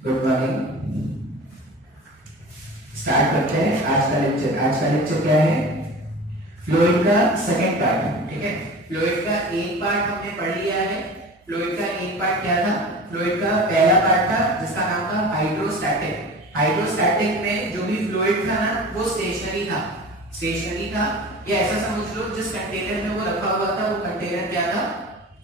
Good morning. Start करते हैं आज का लेक्चर। आज का लेक्चर क्या है? फ्लूइड का सेकंड पार्ट। ठीक है, फ्लूइड का एक पार्ट हमने पढ़ लिया है। फ्लूइड का एक पार्ट क्या था? फ्लूइड का पहला पार्ट था जिसका नाम था हाइड्रोस्टैटिक। हाइड्रोस्टैटिक में जो भी फ्लूइड था ना वो स्टेशनरी था। स्टेशनरी था या ऐसा समझ लो जिस कंटेनर में वो रखा हुआ था वो कंटेनर क्या था?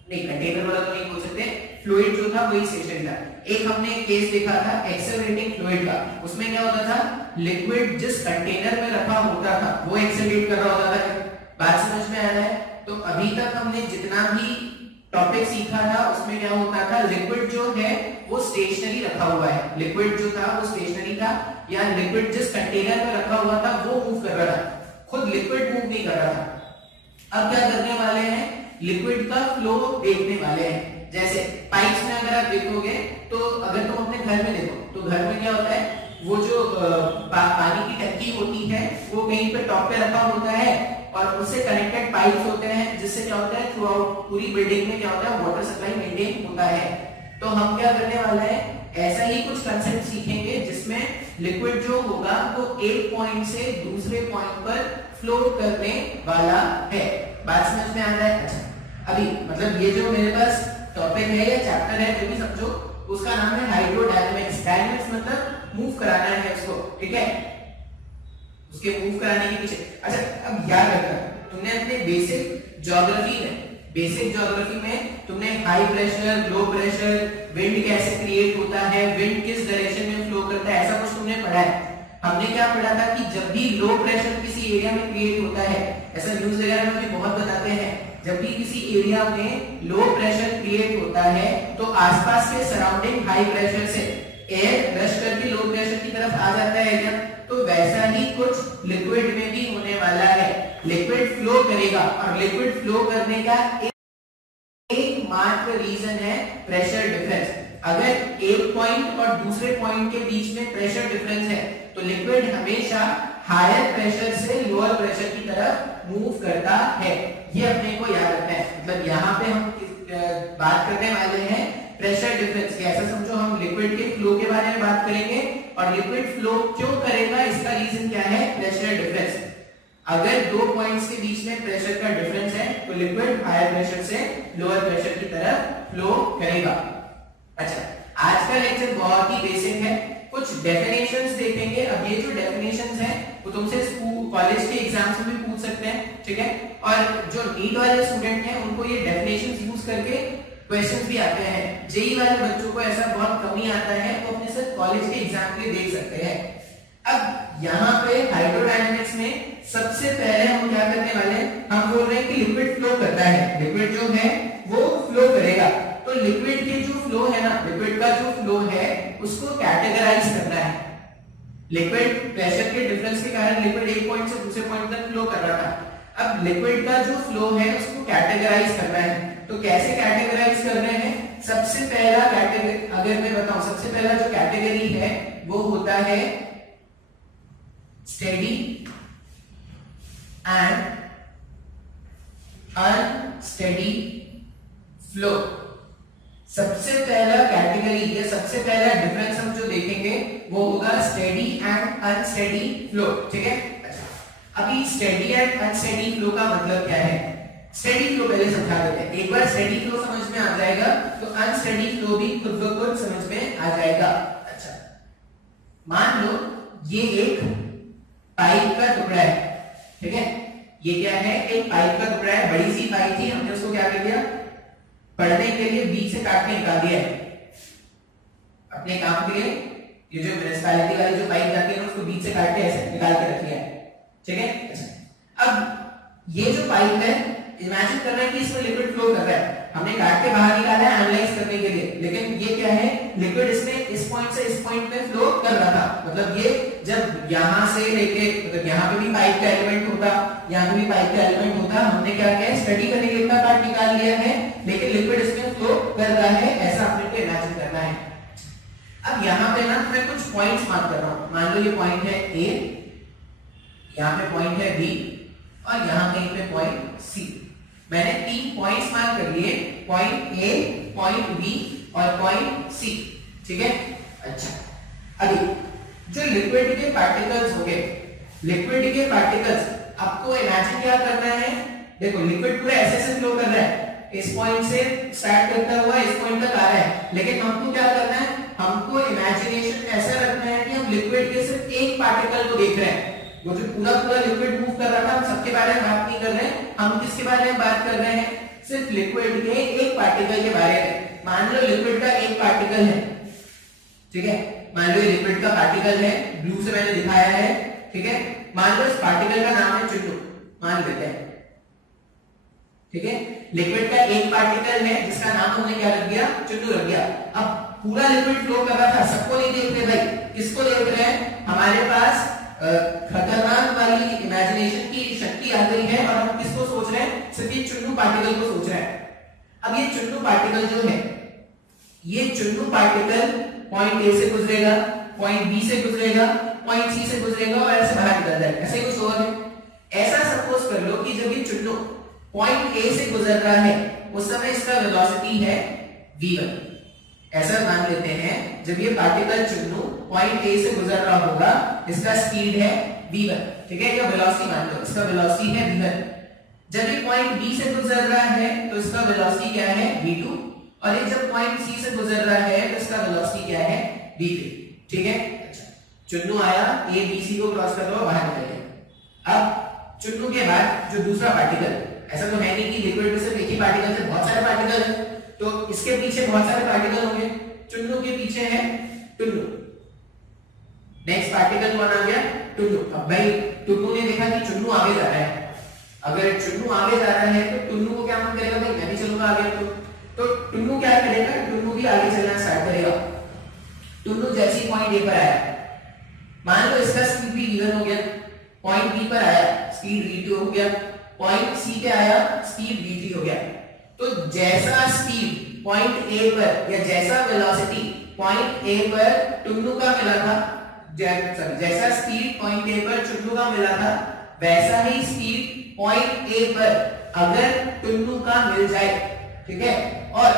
नहीं, कंटेनर वाला तो नहीं बोल सकते, फ्लूइड जो था वही स्टेशनरी था। एक हमने केस देखा था एक्सेलरेटिंग फ्लूइड का। उसमें क्या होता था? लिक्विड जिस कंटेनर में रखा होता था वो एक्सेलरेट कर रहा होता था। बात समझ में आ रहा है? तो अभी तक हमने जितना भी टॉपिक सीखा था उसमें क्या होता था? लिक्विड जो है वो स्टेशनरी रखा हुआ है। लिक्विड जो था वो स्टेशनरी था या लिक्विड जिस कंटेनर में रखा हुआ था वो मूव कर रहा था, खुद लिक्विड मूव नहीं कर रहा था। अब क्या करने वाले हैं? लिक्विड का फ्लो देखने वाले हैं। जैसे पाइप्स में अगर आप देखोगे तो अगर तुम अपने घर में देखो तो घर में क्या होता है? वो जो पानी की टंकी होती है वो कहीं पे टॉप पे रखा होता है और उससे कनेक्टेड पाइप्स होते हैं जिससे क्या होता है थ्रू आउट पूरी बिल्डिंग में क्या होता है वाटर सप्लाई मेंटेन होता है। तो हम क्या करने वाला है? ऐसा ही कुछ कंसेप्ट सीखेंगे जिसमें लिक्विड जो होगा वो एक पॉइंट से दूसरे पॉइंट पर फ्लो करने वाला है। बात समझ में आ रहा है? अच्छा, अभी मतलब ये जो मेरे पास टॉपिक है या चैप्टर है जो भी समझो उसका नाम है हाइड्रोडायनामिक्स। डायनामिक्स मतलब मूव कराना है उसको। ठीक है, उसके मूव कराने के पीछे। अच्छा, अब याद रखना तुमने अपने बेसिक ज्योग्राफी में तुमने high pressure, low pressure, wind कैसे क्रिएट होता है, विंड किस डायरेक्शन में फ्लो करता है, ऐसा कुछ तुमने पढ़ा है। हमने क्या पढ़ा था कि जब भी लो प्रेशर किसी एरिया में क्रिएट होता है, ऐसा न्यूज़ वगैरह में भी बहुत बताते हैं, जब भी किसी एरिया में लो प्रेशर क्रिएट होता है तो आसपास के सराउंडिंग हाई प्रेशर से एयर रश करके लो प्रेशर की तरफ आ जाता है एरिया। तो वैसा ही कुछ लिक्विड में भी होने वाला है। लिक्विड फ्लो करेगा और लिक्विड फ्लो करने का एकमात्र रीजन है प्रेशर डिफरेंस। अगर एक पॉइंट और दूसरे पॉइंट के बीच में प्रेशर डिफरेंस है तो लिक्विड हमेशा हायर प्रेशर से लोअर प्रेशर की तरफ मूव करता है। ये अपने को याद रखना है। मतलब यहाँ पे हम बात करने वाले हैं प्रेशर डिफरेंस की। ऐसा समझो हम लिक्विड के फ्लो के बारे में बात करेंगे और लिक्विड फ्लो क्यों करेगा इसका रीजन क्या है? Pressure difference. अगर दो पॉइंट्स के बीच में प्रेशर का डिफरेंस है तो लिक्विड हायर प्रेशर से लोअर प्रेशर की तरफ फ्लो करेगा। अच्छा, आज का लेक्चर बहुत ही बेसिक है। कुछ डेफिनेशंस देखेंगे। अब ये जो डेफिनेशंस हैं वो तुमसे स्कूल कॉलेज के एग्जाम्स में भी पूछ सकते हैं। ठीक है, और जो नीट वाले स्टूडेंट हैं उनको ये डेफिनेशंस यूज करके क्वेश्चंस भी आते हैं। जेई वाले बच्चों को ऐसा बहुत कम ही आता है वो अपने साथ कॉलेज के एग्जाम के लिए देख सकते हैं। अब यहाँ पे हाइड्रोडायनामिक्स में सबसे पहले हम क्या करने वाले हैं? हम बोल रहे हैं कि लिक्विड फ्लो करता है। लिक्विड जो है वो फ्लो करेगा। तो लिक्विड के जो फ्लो है ना, लिक्विड का जो फ्लो है उसको कैटेगराइज करना है। लिक्विड प्रेशर के डिफरेंस के कारण लिक्विड एक पॉइंट से दूसरे पॉइंट तक फ्लो कर रहा था। अब लिक्विड का जो फ्लो है उसको कैटेगराइज करना है। तो कैसे कैटेगराइज कर रहे हैं? सबसे पहला कैटेगरी अगर मैं बताऊं, सबसे पहला जो कैटेगरी है वो होता है स्टेडी एंड अनस्टेडी फ्लो। सबसे पहला कैटेगरी या सबसे पहला डिफरेंस हम जो देखेंगे वो होगा स्टेडी एंड अनस्टेडी फ्लो। ठीक है, अभी स्टेडी एंड अनस्टेडी फ्लो का मतलब क्या है? स्टेडी फ्लो पहले समझा देते हैं। एक बार स्टेडी फ्लो समझ में आ जाएगा तो अनस्टेडी फ्लो भी खुद ब खुद समझ में आ जाएगा। अच्छा, मान लो ये एक पाइप का टुकड़ा है। ठीक है, ये क्या है? एक पाइप का टुकड़ा है। बड़ी सी पाइप थी, हमने उसको क्या कर दिया? पढ़ने के लिए बीच से काट के निकाल दिया है। अपने काम के लिए ये जो म्युनिसिपैलिटी वाली जो पाइप जाती है ना उसको बीच से काट के ऐसे निकाल के रख लिया है। ठीक है, अब ये जो पाइप है इमेजिन कर रहे हैं कि इसमें लिक्विड फ्लो कर रहा है। हमने काट के बाहर निकाला है एनालाइज करने के लिए, लेकिन ये क्या है? लिक्विड इसमें इस पॉइंट से इस पॉइंट में फ्लो कर रहा था। मतलब ये जब यहां से लेके मतलब यहां पे भी पाइप का एलिमेंट होता, यहां पे भी पाइप का एलिमेंट होता, हमने क्या किया? स्टडी करने के लिए इतना पार्ट निकाल लिया है लेकिन लिक्विड इसमें फ्लो कर रहा है, ऐसा अपने को इमेजिन करना है। अब यहाँ पे ना मैं कुछ पॉइंट्स मार्क कर रहा हूं। मान लो ये पॉइंट है ए, यहाँ पे पॉइंट है बी और यहाँ कहीं पे पॉइंट सी। मैंने 3 पॉइंट्स मार्क कर लिए, पॉइंट ए, पॉइंट बी और पॉइंट सी। ठीक है, अच्छा, अभी जो लिक्विड के पार्टिकल्स हो गए, लिक्विड के पार्टिकल्स आपको इमेजिन क्या करना है, देखो लिक्विड पूरा ऐसे फ्लो कर रहा है, इस पॉइंट से स्टार्ट करता हुआ इस पॉइंट तक आ रहा है, लेकिन हमको क्या करना है, हमको इमेजिनेशन ऐसा रखना है कि हम लिक्विड के सिर्फ एक पार्टिकल को देख रहे हैं। वो जो पूरा पूरा लिक्विड मूव कर रहा था, हम सबके बारे में बात नहीं कर रहे हैं, हम किसके बारे में बात कर रहे हैं, सिर्फ लिक्विड के एक पार्टिकल के बारे में। मान लो लिक्विड का एक पार्टिकल है, ठीक है, मान लो ये लिक्विड का पार्टिकल है, ब्लू से मैंने दिखाया है, ठीक है, मान लो इस पार्टिकल का नाम है चुन्नू, मान लेते हैं, ठीक है, लिक्विड का एक पार्टिकल है जिसका नाम हमने क्या रख दिया, चुन्नू रख दिया। अब पूरा लिक्विड फ्लो कर रहा था, सबको नहीं देख रहे भाई, किसको देख रहे हैं, हमारे पास खतरनाक वाली इमेजिनेशन की शक्ति आ गई है और हम किसको सोच रहे हैं, सिर्फ ये चुन्नू पार्टिकल को सोच रहे हैं। अब ये चुन्नू पार्टिकल जो है, ये चुन्नू पार्टिकल पॉइंट ए से गुजरेगा, पॉइंट बी से गुजरेगा, पॉइंट सी से गुजरेगा और ऐसे बाहर निकल जाएगा, ऐसे कुछ होगा। ऐसा सपोज कर लो कि जब ये चुन्नू पॉइंट ए से गुजर रहा है उस समय इसका वेलोसिटी है v1, ऐसा मान लेते हैं जब ये पार्टिकल चुन्नू पॉइंट ए से गुजर रहा होगा इसका स्पीड है v1, ठीक है, या वेलोसिटी मान लो, इसका वेलोसिटी है v1। जब ये पॉइंट बी से गुजर रहा है तो इसका वेलोसिटी क्या है v2, और ये जब पॉइंट सी से गुजर रहा है तो इसका वेलोसिटी क्या है v3, ठीक है। अच्छा, चुन्नू आया, ए बी सी को क्रॉस कर लो, बाहर निकल गया। अब चुन्नू के बाद जो दूसरा पार्टिकल, ऐसा तो है नहीं कि लिक्विड में सिर्फ एक ही पार्टिकल से बहुत सारे पार्टिकल है, तो इसके पीछे बहुत सारे पार्टिकल होंगे, चुन्नू के पीछे है टुन्नू, नेक्स्ट पार्टिकल कौन आ गया, टुन्नू। अब भाई टुन्नू ने देखा कि चुन्नू आगे जा रहा है, अगर चुन्नू आगे जा रहा है तो टुन्नू को क्या मन करेगा, भाई मैं भी चलूंगा आगे, तो टुन्नू क्या करेगा, टुन्नू भी आगे चलना स्टार्ट करेगा। टुन्नू जैसे ही पॉइंट ए पर आया, मान लो इसका स्पीड भी v1 हो गया, पॉइंट बी पर आया स्पीड v2 हो गया, पॉइंट सी पे आया स्पीड v3 हो गया। तो जैसा स्पीड पॉइंट ए पर या जैसा वेलोसिटी पॉइंट ए पर टुन्नू का मिला था, जैसा स्पीड पॉइंट ए पर चुन्नू का मिला था, वैसा ही स्पीड पॉइंट ए पर अगर टुन्नू का मिल जाए, ठीक है, और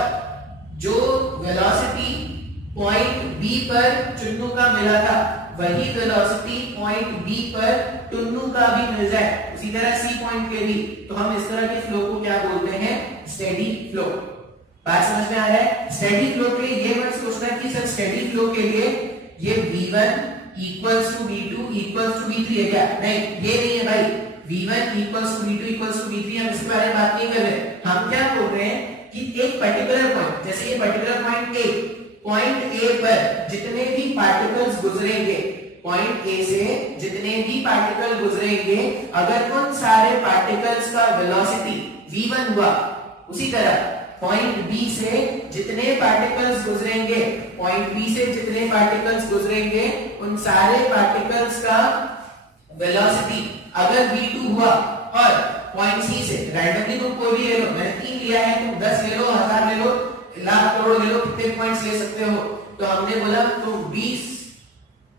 जो वेलोसिटी पॉइंट बी पर चुन्नू का मिला था वही वेलोसिटी पॉइंट बी पर टुन्नू का भी मिल जाए, उसी तरह सी पॉइंट के भी, तो हम इस तरह के फ्लो को क्या बोलते हैं, स्टेडी फ्लो। बात समझ में आ रहा है। स्टेडी फ्लो के लिए ये मत सोचना कि सर स्टेडी फ्लो के लिए ये v1 equals to v2 equals to v3 है क्या, नहीं, ये नहीं है भाई, v1 equals to v2 equals to v3 हम इसके बारे में बात नहीं कर रहे, हम क्या बोल रहे हैं कि एक पर्टिकुलर पॉइंट, जैसे ये particular point A, point A पर जितने भी पार्टिकल्स गुजरेंगे, पॉइंट ए से जितने भी पार्टिकल गुजरेंगे, अगर उन सारे पार्टिकल्स का वेलोसिटी v1 हुआ, उसी तरह पॉइंट बी से जितने पार्टिकल्स गुजरेंगे, पॉइंट बी से जितने पार्टिकल्स गुजरेंगे, उन सारे पार्टिकल्स का वेलोसिटी अगर v2 हुआ, और पॉइंट सी से रैंडमली तुम कोई भी ले लो, मैंने 3 लिया है, तुम 10 ले लो, 1000 ले लो, लाख करोड़ ले लो, कितने पॉइंट्स ले सकते हो, तो हमने बोला तुम 20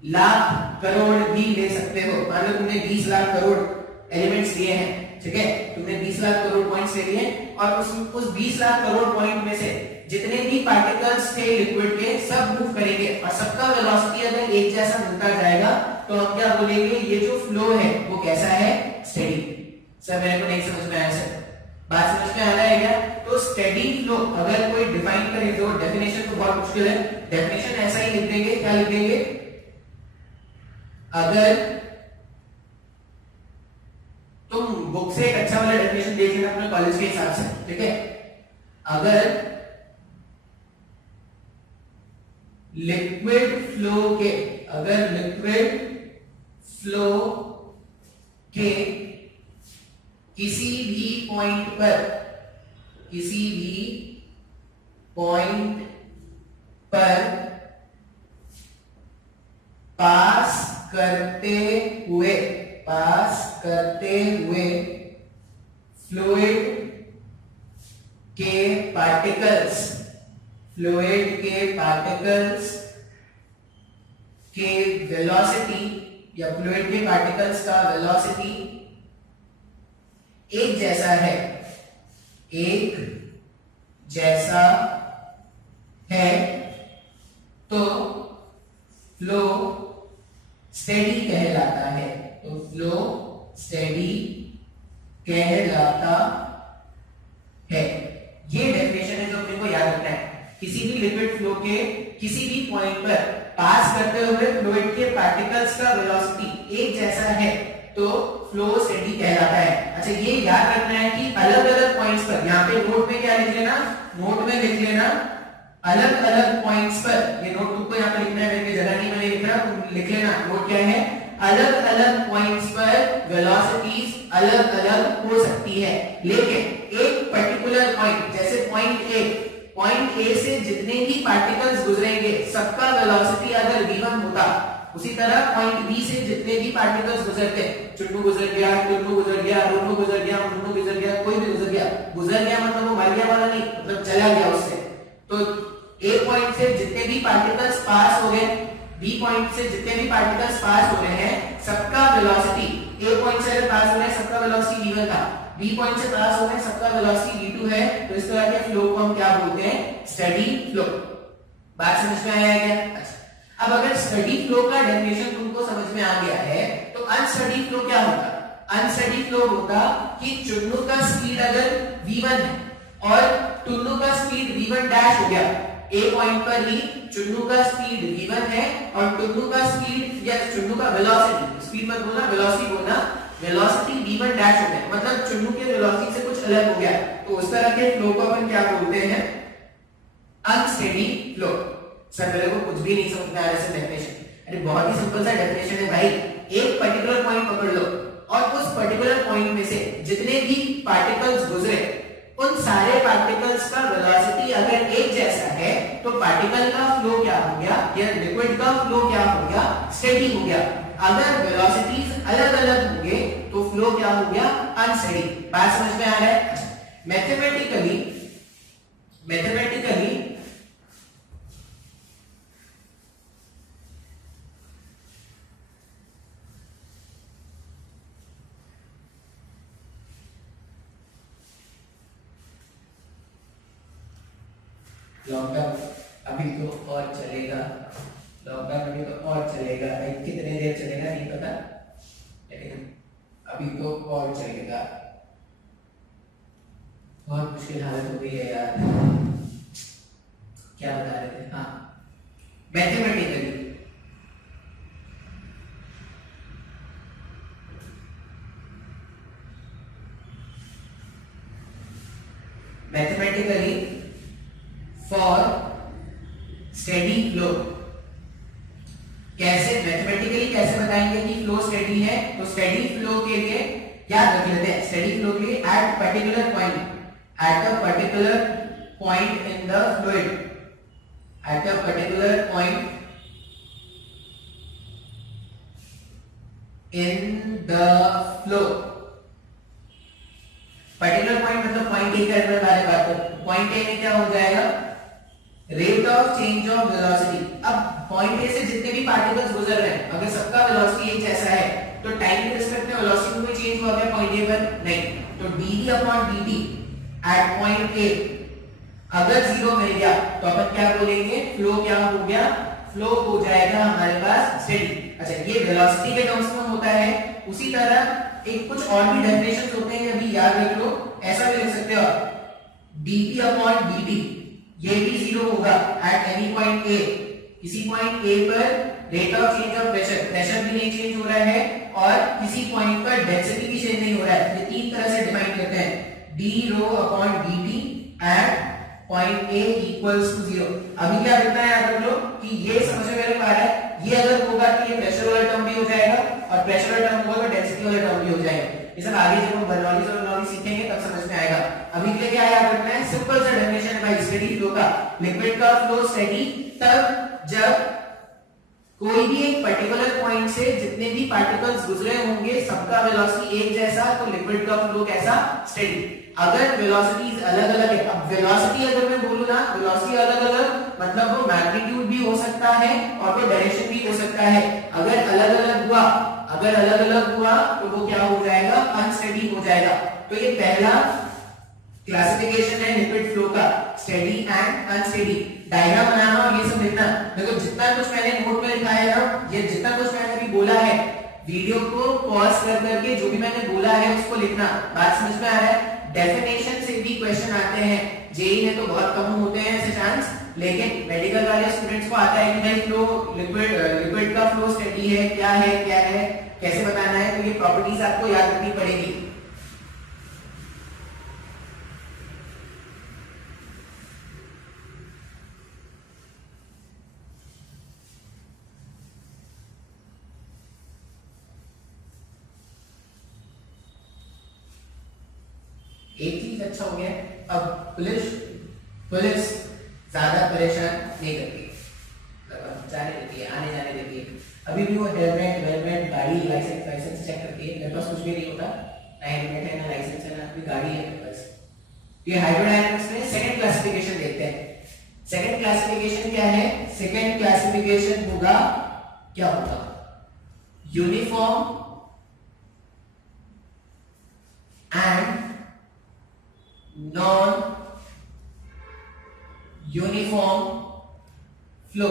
लाख करोड़ भी ले सकते हो। मान लो तुमने 20 लाख करोड़ एलिमेंट्स लिए हैं, ठीक है, तुमने 20 लाख करोड़ पॉइंट्स ले लिए, और उस 20 लाख करोड़ पॉइंट में से जितने भी पार्टिकल्स थे लिक्विड के सब मूव करेंगे, और सबका वेलोसिटी अगर एक जैसा मिलता जाएगा तो हम क्या बोलेंगे, ये जो फ्लो है वो कैसा है, स्टेडी। सर मेरे को नहीं समझ में आया सर, बात समझ में आ रहा है क्या? तो स्टेडी फ्लो अगर कोई डिफाइन करे, तो डेफिनेशन तो बहुत मुश्किल है, डेफिनेशन ऐसा ही लिख देंगे, क्या लिख देंगे, अगर तुम बुक से एक अच्छा वाला डेफिनेशन देख लेना अपने कॉलेज के हिसाब से, ठीक है, अगर लिक्विड फ्लो के, अगर लिक्विड फ्लो के किसी भी पॉइंट पर, किसी भी पॉइंट पर पास करते हुए फ्लूइड के पार्टिकल्स, फ्लूइड के पार्टिकल्स के वेलोसिटी या फ्लूइड के पार्टिकल्स का वेलोसिटी एक जैसा है, एक जैसा है, तो फ्लो स्टेडी कहलाता है। तो फ्लो स्टेडी कहलाता है। ये डेफिनेशन है जो अपने को याद रखना है। किसी भी लिक्विड फ्लो के किसी भी पॉइंट पर पास करते हुए फ्लूइड के पार्टिकल्स का वेलोसिटी एक जैसा है तो फ्लो स्टेडी कहलाता है। अच्छा, ये याद रखना है कि अलग अलग पॉइंट्स पर, यहाँ पे नोट में क्या लिख लेना, नोट में लिख लेना अलग अलग पॉइंट्स पर, ये नोट बुक को यहाँ पे लिखना है, मेरे जगह नहीं मैंने लिख रहा, तुम लिख लेना। नोट क्या है, अलग अलग पॉइंट्स पर वेलोसिटीज अलग अलग हो सकती है, लेकिन एक पर्टिकुलर पॉइंट, जैसे पॉइंट ए से जितने भी पार्टिकल्स गुजरेंगे सबका वेलोसिटी अगर v1 होता, उसी तरह पॉइंट बी से जितने भी पार्टिकल्स गुजरते, चुन्नू गुजर गया, टुन्नू गुजर गया, रोनू गुजर गया, मुन्नू गुजर गया, कोई भी गुजर गया मतलब वो मर गया वाला नहीं, मतलब चला गया उससे। तो ए पॉइंट से जितने भी पार्टिकल्स पास हो गए, बी पॉइंट से जितने भी पार्टिकल्स पास हो रहे हैं, सबका वेलोसिटी, ए पॉइंट से अगर पास हो रहे हैं सबका वेलोसिटी v1 था, बी पॉइंट से पास हो रहे हैं सबका वेलोसिटी v2 है, तो इस तरह के फ्लो को हम क्या बोलते हैं, स्टेडी फ्लो। बात समझ में आया क्या? अच्छा, अब अगर स्टेडी फ्लो का डेफिनेशन तुमको समझ में आ गया है, तो अनस्टेडी फ्लो क्या होगा? अनस्टेडी फ्लो होगा कि चुन्नू का स्पीड अगर v1 है और टुन्नू का स्पीड v1 डैश हो गया, ए पॉइंट पर ही चुन्नू का स्पीड v1 है और टुन्नू का स्पीड या चुन्नू का वेलोसिटी, स्पीड मत बोलना, वेलोसिटी बोलना, वेलोसिटी v1 डैश हो गया, मतलब चुन्नू के वेलोसिटी से कुछ अलग हो गया, तो उस तरह के फ्लो को अपन क्या बोलते हैं, अनस्टेडी फ्लो। सर मेरे को कुछ भी नहीं समझ में आ रहा है डेफिनेशन। अरे बहुत ही सिंपल सा डेफिनेशन है भाई, एक पर्टिकुलर पॉइंट पकड़ लो और उस पर्टिकुलर पॉइंट में से जितने भी पार्टिकल्स गुजरे, उन सारे पार्टिकल्स का वेलोसिटी अगर एक जैसा है तो पार्टिकल का फ्लो क्या हो गया, या लिक्विड का फ्लो क्या हो गया, स्टेडी हो गया। अगर वेलोसिटीज अलग अलग होंगे तो फ्लो क्या हो गया, अनस्टेडी। बात समझ में आ रहा है? मैथमेटिकली लॉकडाउन अभी तो और चलेगा, लॉकडाउन अभी तो और चलेगा, कितने देर चलेगा नहीं पता, लेकिन अभी तो और चलेगा। बहुत मुश्किल हालत हो गई है यार, क्या बता रहे थे? हाँ, मैथमेटिकली फॉर स्टेडी फ्लो, कैसे मैथमेटिकली कैसे बताएंगे कि फ्लो स्टेडी है? तो स्टेडी फ्लो के लिए याद रख लेते हैं, स्टेडी फ्लो के लिए at particular point, at a particular point in the fluid, at a particular point in the flow, particular point मतलब पॉइंट ए के बारे में बात करो, पॉइंट ए में क्या हो जाएगा, rate of change of velocity. अब पॉइंट ए से जितने भी पार्टिकल्स गुजर रहे हैं, अगर सबका वेलोसिटी एक जैसा है तो टाइम के रिस्पेक्ट में वेलोसिटी में चेंज हुआ क्या पॉइंट ए पर? नहीं। तो dt upon dt at point A अगर 0 मिल गया तो अपन क्या बोलेंगे, फ्लो क्या हो गया, फ्लो हो जाएगा हमारे पास स्टेडी। अच्छा, ये वेलोसिटी के टर्म्स में होता है। उसी तरह एक कुछ और भी डेफिनेशंस होते हैं, अभी याद रख लो, ऐसा भी लिख सकते हो dt अपॉन dt, ये भी 0 होगा एट एनी पॉइंट ए, किसी पॉइंट ए पर rate of change of pressure, pressure भी नहीं चेंज हो रहा है और किसी पॉइंट पर डेंसिटी भी चेंज नहीं हो रहा है। ये तीन तरह से डिफाइन करते हैं, d rho upon dt at point A equals to 0। अभी क्या लिखना है याद रख लो कि ये समझ में मेरे को आ रहा है, ये अगर होगा कि ये प्रेशर वाला टर्म भी हो जाएगा और प्रेशर वाला टर्म होगा तो डेंसिटी वाला टर्म भी हो जाएगा। ये सब आगे जब हम बर्नौलीज और बर्नौली सीखेंगे तब समझ में आएगा। अभी के लिए क्या याद रखना है, सिंपल सा डेफिनेशन है भाई स्टेडी फ्लो का। लिक्विड का फ्लो स्टेडी तब जब कोई भी एक पर्टिकुलर पॉइंट से जितने भी पार्टिकल्स गुजरे होंगे सबका वेलोसिटी एक जैसा, तो लिक्विड का फ्लो कैसा, स्टेडी। अगर वेलोसिटीज अलग अलग है, अब वेलोसिटी अगर मैं बोलूं ना, वेलोसिटी अलग अलग मतलब वो मैग्नीट्यूड भी हो सकता है और वो डायरेक्शन भी हो सकता है। अगर अलग अलग हुआ तो वो क्या हो जाएगा, अनस्टेडी हो जाएगा। तो ये पहला क्लासिफिकेशन है लिक्विड फ्लो का, स्टेडी एंड अनस्टेडी। डायग्राम बनाना और ये सब लिखना। देखो जितना कुछ मैंने नोट में लिखा है ना, ये जितना कुछ मैंने अभी बोला है, वीडियो को पॉज कर करके जो भी मैंने बोला है उसको लिखना। बात समझ में आ रहा है? डेफिनेशन से भी क्वेश्चन आते हैं, जेई में तो बहुत कम होते हैं ऐसे चांस, लेकिन मेडिकल वाले स्टूडेंट्स को आता है कि भाई फ्लो लिक्विड का फ्लो स्टडी है, क्या है कैसे बताना है, तो ये प्रॉपर्टीज आपको याद रखनी पड़ेगी। एक चीज अच्छा हो गया, अब पुलिस ज्यादा परेशान नहीं करती, जाने देती है, आने जाने देती है। अभी भी वो हेलमेट गाड़ी लाइसेंस चेक करती है। मेरे पास कुछ भी नहीं होता, ना हेलमेट है ना लाइसेंस है ना कोई गाड़ी है मेरे पास। ये हाइड्रोडायनामिक्स में सेकंड क्लासिफिकेशन देखते हैं। सेकंड क्लासिफिकेशन क्या है? सेकंड क्लासिफिकेशन होगा, क्या होगा? Uniform and non uniform flow.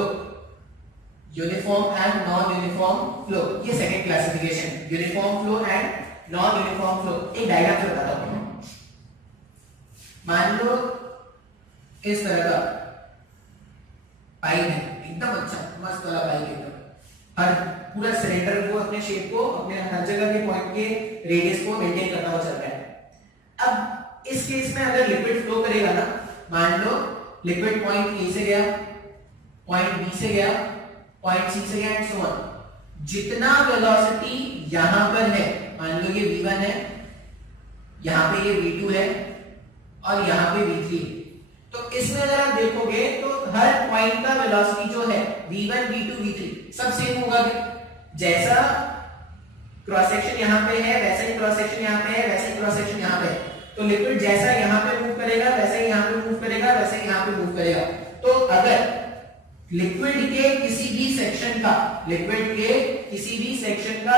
Uniform and non uniform flow, ये second classification. Uniform flow and non uniform flow. एक डायग्राम से बताता हूं। मान लो इस तरह का पाइप है, एकदम अच्छा मस्त वाला पाइप, एकदम हर पूरा सिलेंडर को अपने शेप को अपने हर जगह के पॉइंट के रेडियस को मेंटेन करता हुआ चल रहा है। अब इस केस में अगर लिक्विड फ्लो करेगा ना, मान लो लिक्विड पॉइंट ए से गया, पॉइंट बी से गया, पॉइंट सी से गया एंड सो ऑन। जितना वेलोसिटी यहां पर है, मान लो ये v1 है, यहां पे ये v2 है और यहां पे v3, तो इसमें अगर आप देखोगे तो हर पॉइंट का वेलोसिटी जो है v1 v2 v3 सब सेम होगा। जैसा क्रॉस सेक्शन यहां पे है वैसा ही क्रॉस सेक्शन यहां पे है, वैसा ही क्रॉस सेक्शन यहां पे है। तो लिक्विड जैसा यहां पे मूव करेगा वैसे ही यहां पे मूव करेगा, वैसे ही यहां पे मूव करेगा। तो अगर लिक्विड के किसी भी सेक्शन का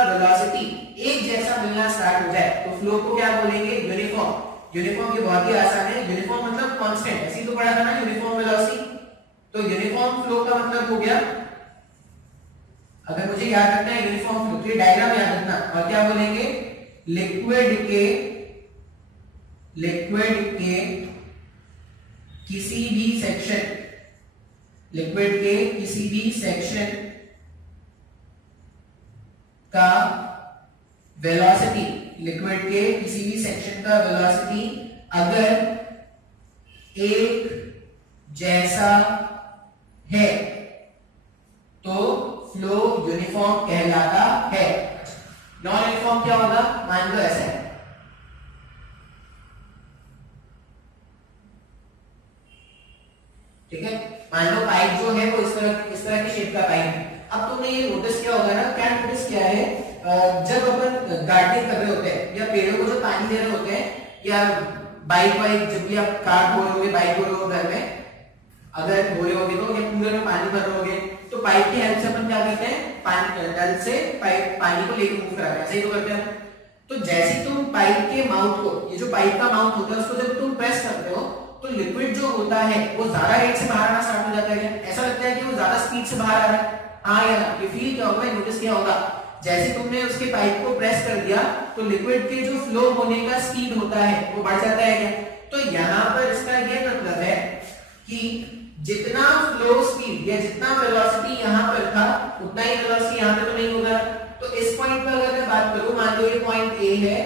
वेलोसिटी एक जैसा मिलना स्टार्ट हो जाए तो फ्लो को क्या बोलेंगे? यूनिफॉर्म। यूनिफॉर्म ये बहुत ही आसान है, यूनिफॉर्म मतलब कांस्टेंट, ऐसे ही तो पढ़ा था ना यूनिफॉर्म वेलोसिटी। तो यूनिफॉर्म फ्लो का मतलब हो गया, अगर मुझे याद रखना है यूनिफॉर्म फ्लो, तो ये डायग्राम याद रखना। और क्या बोलेंगे? लिक्विड के किसी भी सेक्शन, लिक्विड के किसी भी सेक्शन का वेलोसिटी, लिक्विड के किसी भी सेक्शन का वेलोसिटी अगर एक जैसा है तो फ्लो यूनिफॉर्म कहलाता है। नॉन यूनिफॉर्म क्या होगा? मान लो ऐसा है, ठीक है, मान लो पाइप जो है वो इस तरह की शेप का पाइप है। अब तुमने ये नोटिस किया होगा ना, क्या नोटिस किया है? जब अपन गार्डनिंग कर रहे होते हैं या पेड़ों को जो पानी दे रहे होते हैं, या बाइक जब भी आप कार धो रहे होगे, बाइक धो रहे हो घर में, अगर धो रहे होगे तो या कूलर में पानी भर रहे होगे तो पाइप की हेल्प से अपन क्या करते हैं? पानी नल से पानी को लेकर मूव कराते हैं, ऐसे ही तो करते हैं। तो जैसे तुम पाइप के माउथ को, ये जो पाइप का माउथ होता है उसको जब तुम प्रेस करते हो तो लिक्विड जो होता है वो ज्यादा रेट से बाहर आना स्टार्ट हो जाता है। ऐसा लगता है कि वो ज्यादा स्पीड से बाहर आ रहा है, हाँ या ना? ये फील क्या होगा? नोटिस किया होगा, जैसे तुमने उसके पाइप को प्रेस कर दिया तो लिक्विड के जो फ्लो होने का स्पीड होता है वो बढ़ जाता है क्या? तो यहाँ पर इसका यह मतलब है कि जितना फ्लो स्पीड या जितना वेलोसिटी यहाँ पर था उतना ही वेलोसिटी यहाँ पे तो नहीं होगा। तो इस पॉइंट पर अगर मैं बात करूं, मान लो ये पॉइंट ए है,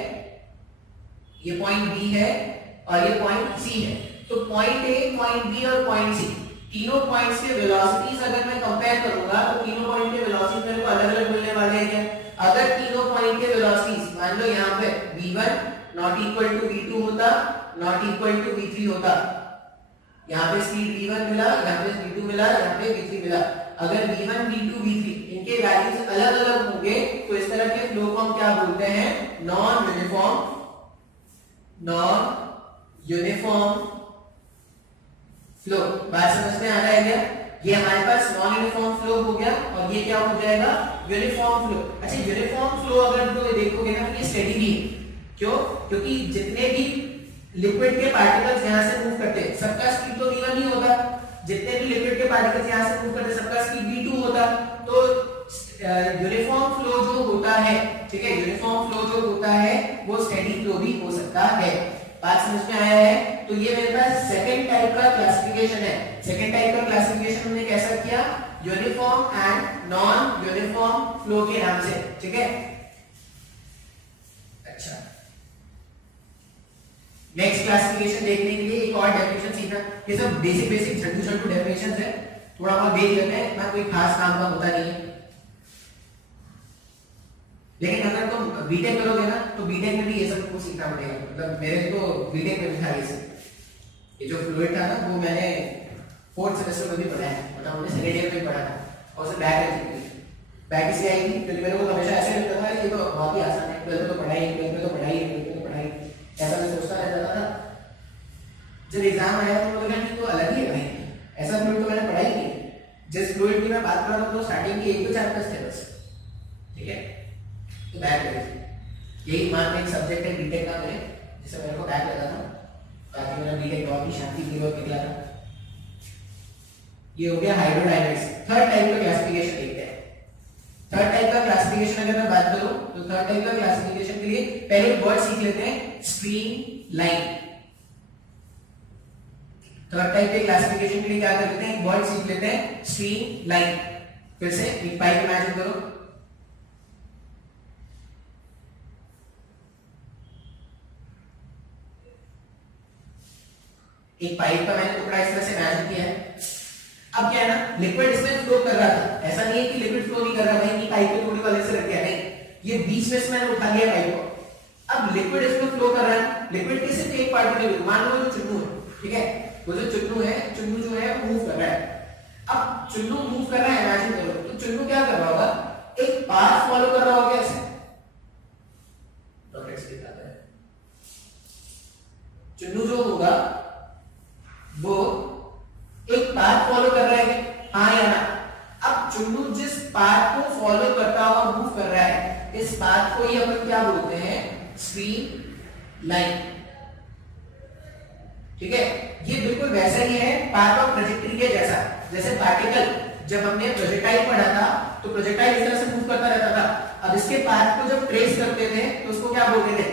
ये पॉइंट बी है और ये पॉइंट सी है। तो पॉइंट ए, पॉइंट बी और पॉइंट सी, तीनों पॉइंट्स के वेलोसिटीज अगर मैं कंपेयर करूंगा तो तीनों पॉइंट के वेलोसिटीज मेरे को अलग-अलग मिलने वाले हैं क्या? अगर तीनों पॉइंट के वेलोसिटीज, मान लो यहाँ पे v1 not equal to v2 होता, नॉट इक्वल टू v3 होता, यहाँ पे स्पीड v1 मिला, यहाँ पे v2 मिला, यहाँ पे v3 मिला। अगर v1 v2 v3 इनके वैल्यूज अलग-अलग होंगे तो इस तरह के फ्लो को हम क्या बोलते हैं? Non uniform flow. बात समझ में आ रहा है क्या? ये हमारे पास नॉन यूनिफॉर्म फ्लो हो गया और ये क्या हो जाएगा? Uniform flow. अच्छा, यूनिफॉर्म फ्लो अगर तो देखोगे ना तो ये स्टेडी भी है। क्यों? क्योंकि जितने भी लिक्विड के पार्टिकल्स यहां से मूव करते हैं सबका स्पीड तो v1 ही होगा। जितने भी लिक्विड के पार्टिकल्स यहां से मूव करते सबका स्पीड v2 होता। तो यूनिफॉर्म फ्लो जो होता है, ठीक है, यूनिफॉर्म फ्लो जो होता है वो स्टेडी फ्लो भी हो सकता है। बात समझ में आया है? तो ये मेरे पास सेकंड टाइप का क्लासिफिकेशन है। सेकंड टाइप का क्लासिफिकेशन हमने कैसा किया? Uniform and non uniform flow के नाम से, ठीक है। अच्छा, नेक्स्ट क्लासिफिकेशन देखने के लिए एक और डेफिनेशन सीखना। ये सब बेसिक बेसिक छंटू छंटू डेफिनेशंस है, थोड़ा बहुत देख लेते हैं ना, कोई खास काम का होता नहीं है। लेकिन अगर तुम बीटेक करोगे ना तो बीटेक में भी ये सब कुछ सीखना पड़ेगा। मतलब मेरे तो बीटेक में भी था ये सब। ये जो फ्लूइड था ना वो मैंने 4th सेमेस्टर में भी पढ़ा है, मतलब हमने सेकेंड ईयर में भी पढ़ा था। और उसे बैक आई थी, बैक इसलिए आई थी क्योंकि मेरे को हमेशा ऐसे लगता था कि ये तो बहुत ही आसान है, 12th में तो पढ़ाई, 12th में तो पढ़ाई, 12th में तो पढ़ाई, ऐसा मैं सोचता रहता था। जब एग्जाम आया तो मुझे लगा कि तो अलग ही है भाई, ऐसा फ्लूइड तो मैंने पढ़ा ही नहीं। जिस फ्लूइड की मैं बात कर रहा हूँ तो स्टार्टिंग के 1-2 चैप्टर्स थे बस, ठीक है। तो बैक लगी, यही मान एक सब्जेक्ट है बीटेक का मेरे, जिससे मेरे को बैक लगा था। बाकी मेरा बीटेक बहुत ही शांतिपूर्वक निकला था। ये हो गया हाइड्रोडायनामिक्स। थर्ड टाइप का क्लासिफिकेशन देखते हैं। थर्ड टाइप का क्लासिफिकेशन अगर मैं बात करूं तो थर्ड टाइप का क्लासिफिकेशन के लिए पहले एक वर्ड सीख लेते हैं, स्ट्रीम लाइन। थर्ड टाइप के क्लासिफिकेशन के लिए क्या करते हैं, एक वर्ड सीख लेते हैं, स्ट्रीम लाइन। फिर से एक पाइप इमेजिन करो, एक पाइप का मैंने टुकड़ा इस तरह से इमेजिन किया है। अब क्या है ना, लिक्विड इसमें फ्लो कर रहा था, ऐसा नहीं है कि लिक्विड फ्लो नहीं कर रहा भाई, पाइप को थोड़ी वाले से रख दिया, नहीं, ये बीच में से मैंने उठा लिया पाइप को। अब लिक्विड इसमें फ्लो कर रहा है, लिक्विड के सिर्फ एक पार्टिकल, मान लो जो चुन्नू है, ठीक है, वो जो चुन्नू है, चुन्नू जो है मूव कर रहा है। अब चुन्नू मूव कर रहा है, इमेजिन करो, तो चुन्नू क्या कर रहा होगा, एक पाथ फॉलो कर रहा होगा ऐसे। डॉक्टर से बताता है, चुन्नू जो होगा वो एक पाथ फॉलो कर रहा है, हाँ या ना। अब चुन्नू जिस पाथ को फॉलो करता हुआ मूव कर रहा है, इस पाथ को ही अपन क्या बोलते हैं, स्ट्रीम लाइन, ठीक है। ये बिल्कुल वैसा ही है पाथ ऑफ ट्रेजेक्टरी के जैसा। जैसे पार्टिकल, जब हमने प्रोजेक्टाइल पढ़ा था तो प्रोजेक्टाइल इस तरह से मूव करता रहता था। अब इसके पाथ को जब ट्रेस करते थे तो उसको क्या बोलते थे,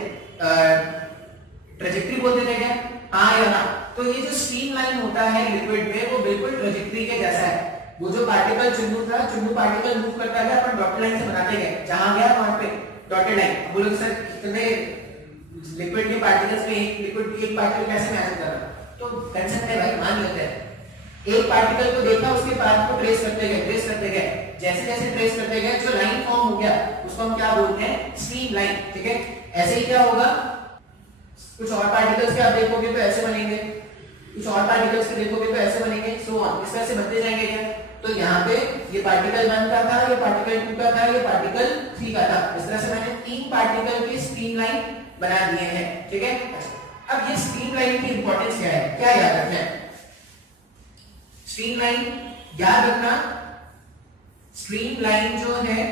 ट्रेजेक्टरी बोलते थे क्या, हाँ या ना। तो ये जो स्ट्रीम लाइन होता है लिक्विड में, वो बिल्कुल ट्रेजेक्टरी के जैसा है। वो जो पार्टिकल चुन्नू था, चुन्नू पार्टिकल मूव करता गया, अपन डॉटेड लाइन से बनाते गए, जहां गया वहां पे डॉटेड लाइन। बोलो सर कितने लिक्विड के पार्टिकल्स में एक लिक्विड की एक पार्टिकल कैसे मैच कर रहा है, तो कंसेप्ट है भाई, मान लेते हैं। एक पार्टिकल को देखा, उसके पाथ को ट्रेस करते गए, ट्रेस करते गए, जैसे जैसे ट्रेस करते गए जो लाइन फॉर्म हो गया उसको हम क्या बोलते हैं, स्ट्रीम लाइन, ठीक है। ऐसे ही क्या होगा, कुछ और पार्टिकल्स के आप देखोगे तो ऐसे बनेंगे, कुछ और पार्टिकल्स के देखोगे तो ऐसे बनेंगे, सो ऑन, इस तरह से बनते जाएंगे क्या। तो यहाँ पे ये पार्टिकल 1 का था, ये पार्टिकल 2 का था, ये पार्टिकल 3 का था। इस तरह से मैंने 3 पार्टिकल की स्ट्रीम लाइन बना दिए हैं, ठीक है। अब ये स्ट्रीम लाइन की इंपॉर्टेंस क्या है, क्या याद रखना है, स्ट्रीम लाइन याद रखना। स्ट्रीम लाइन जो है,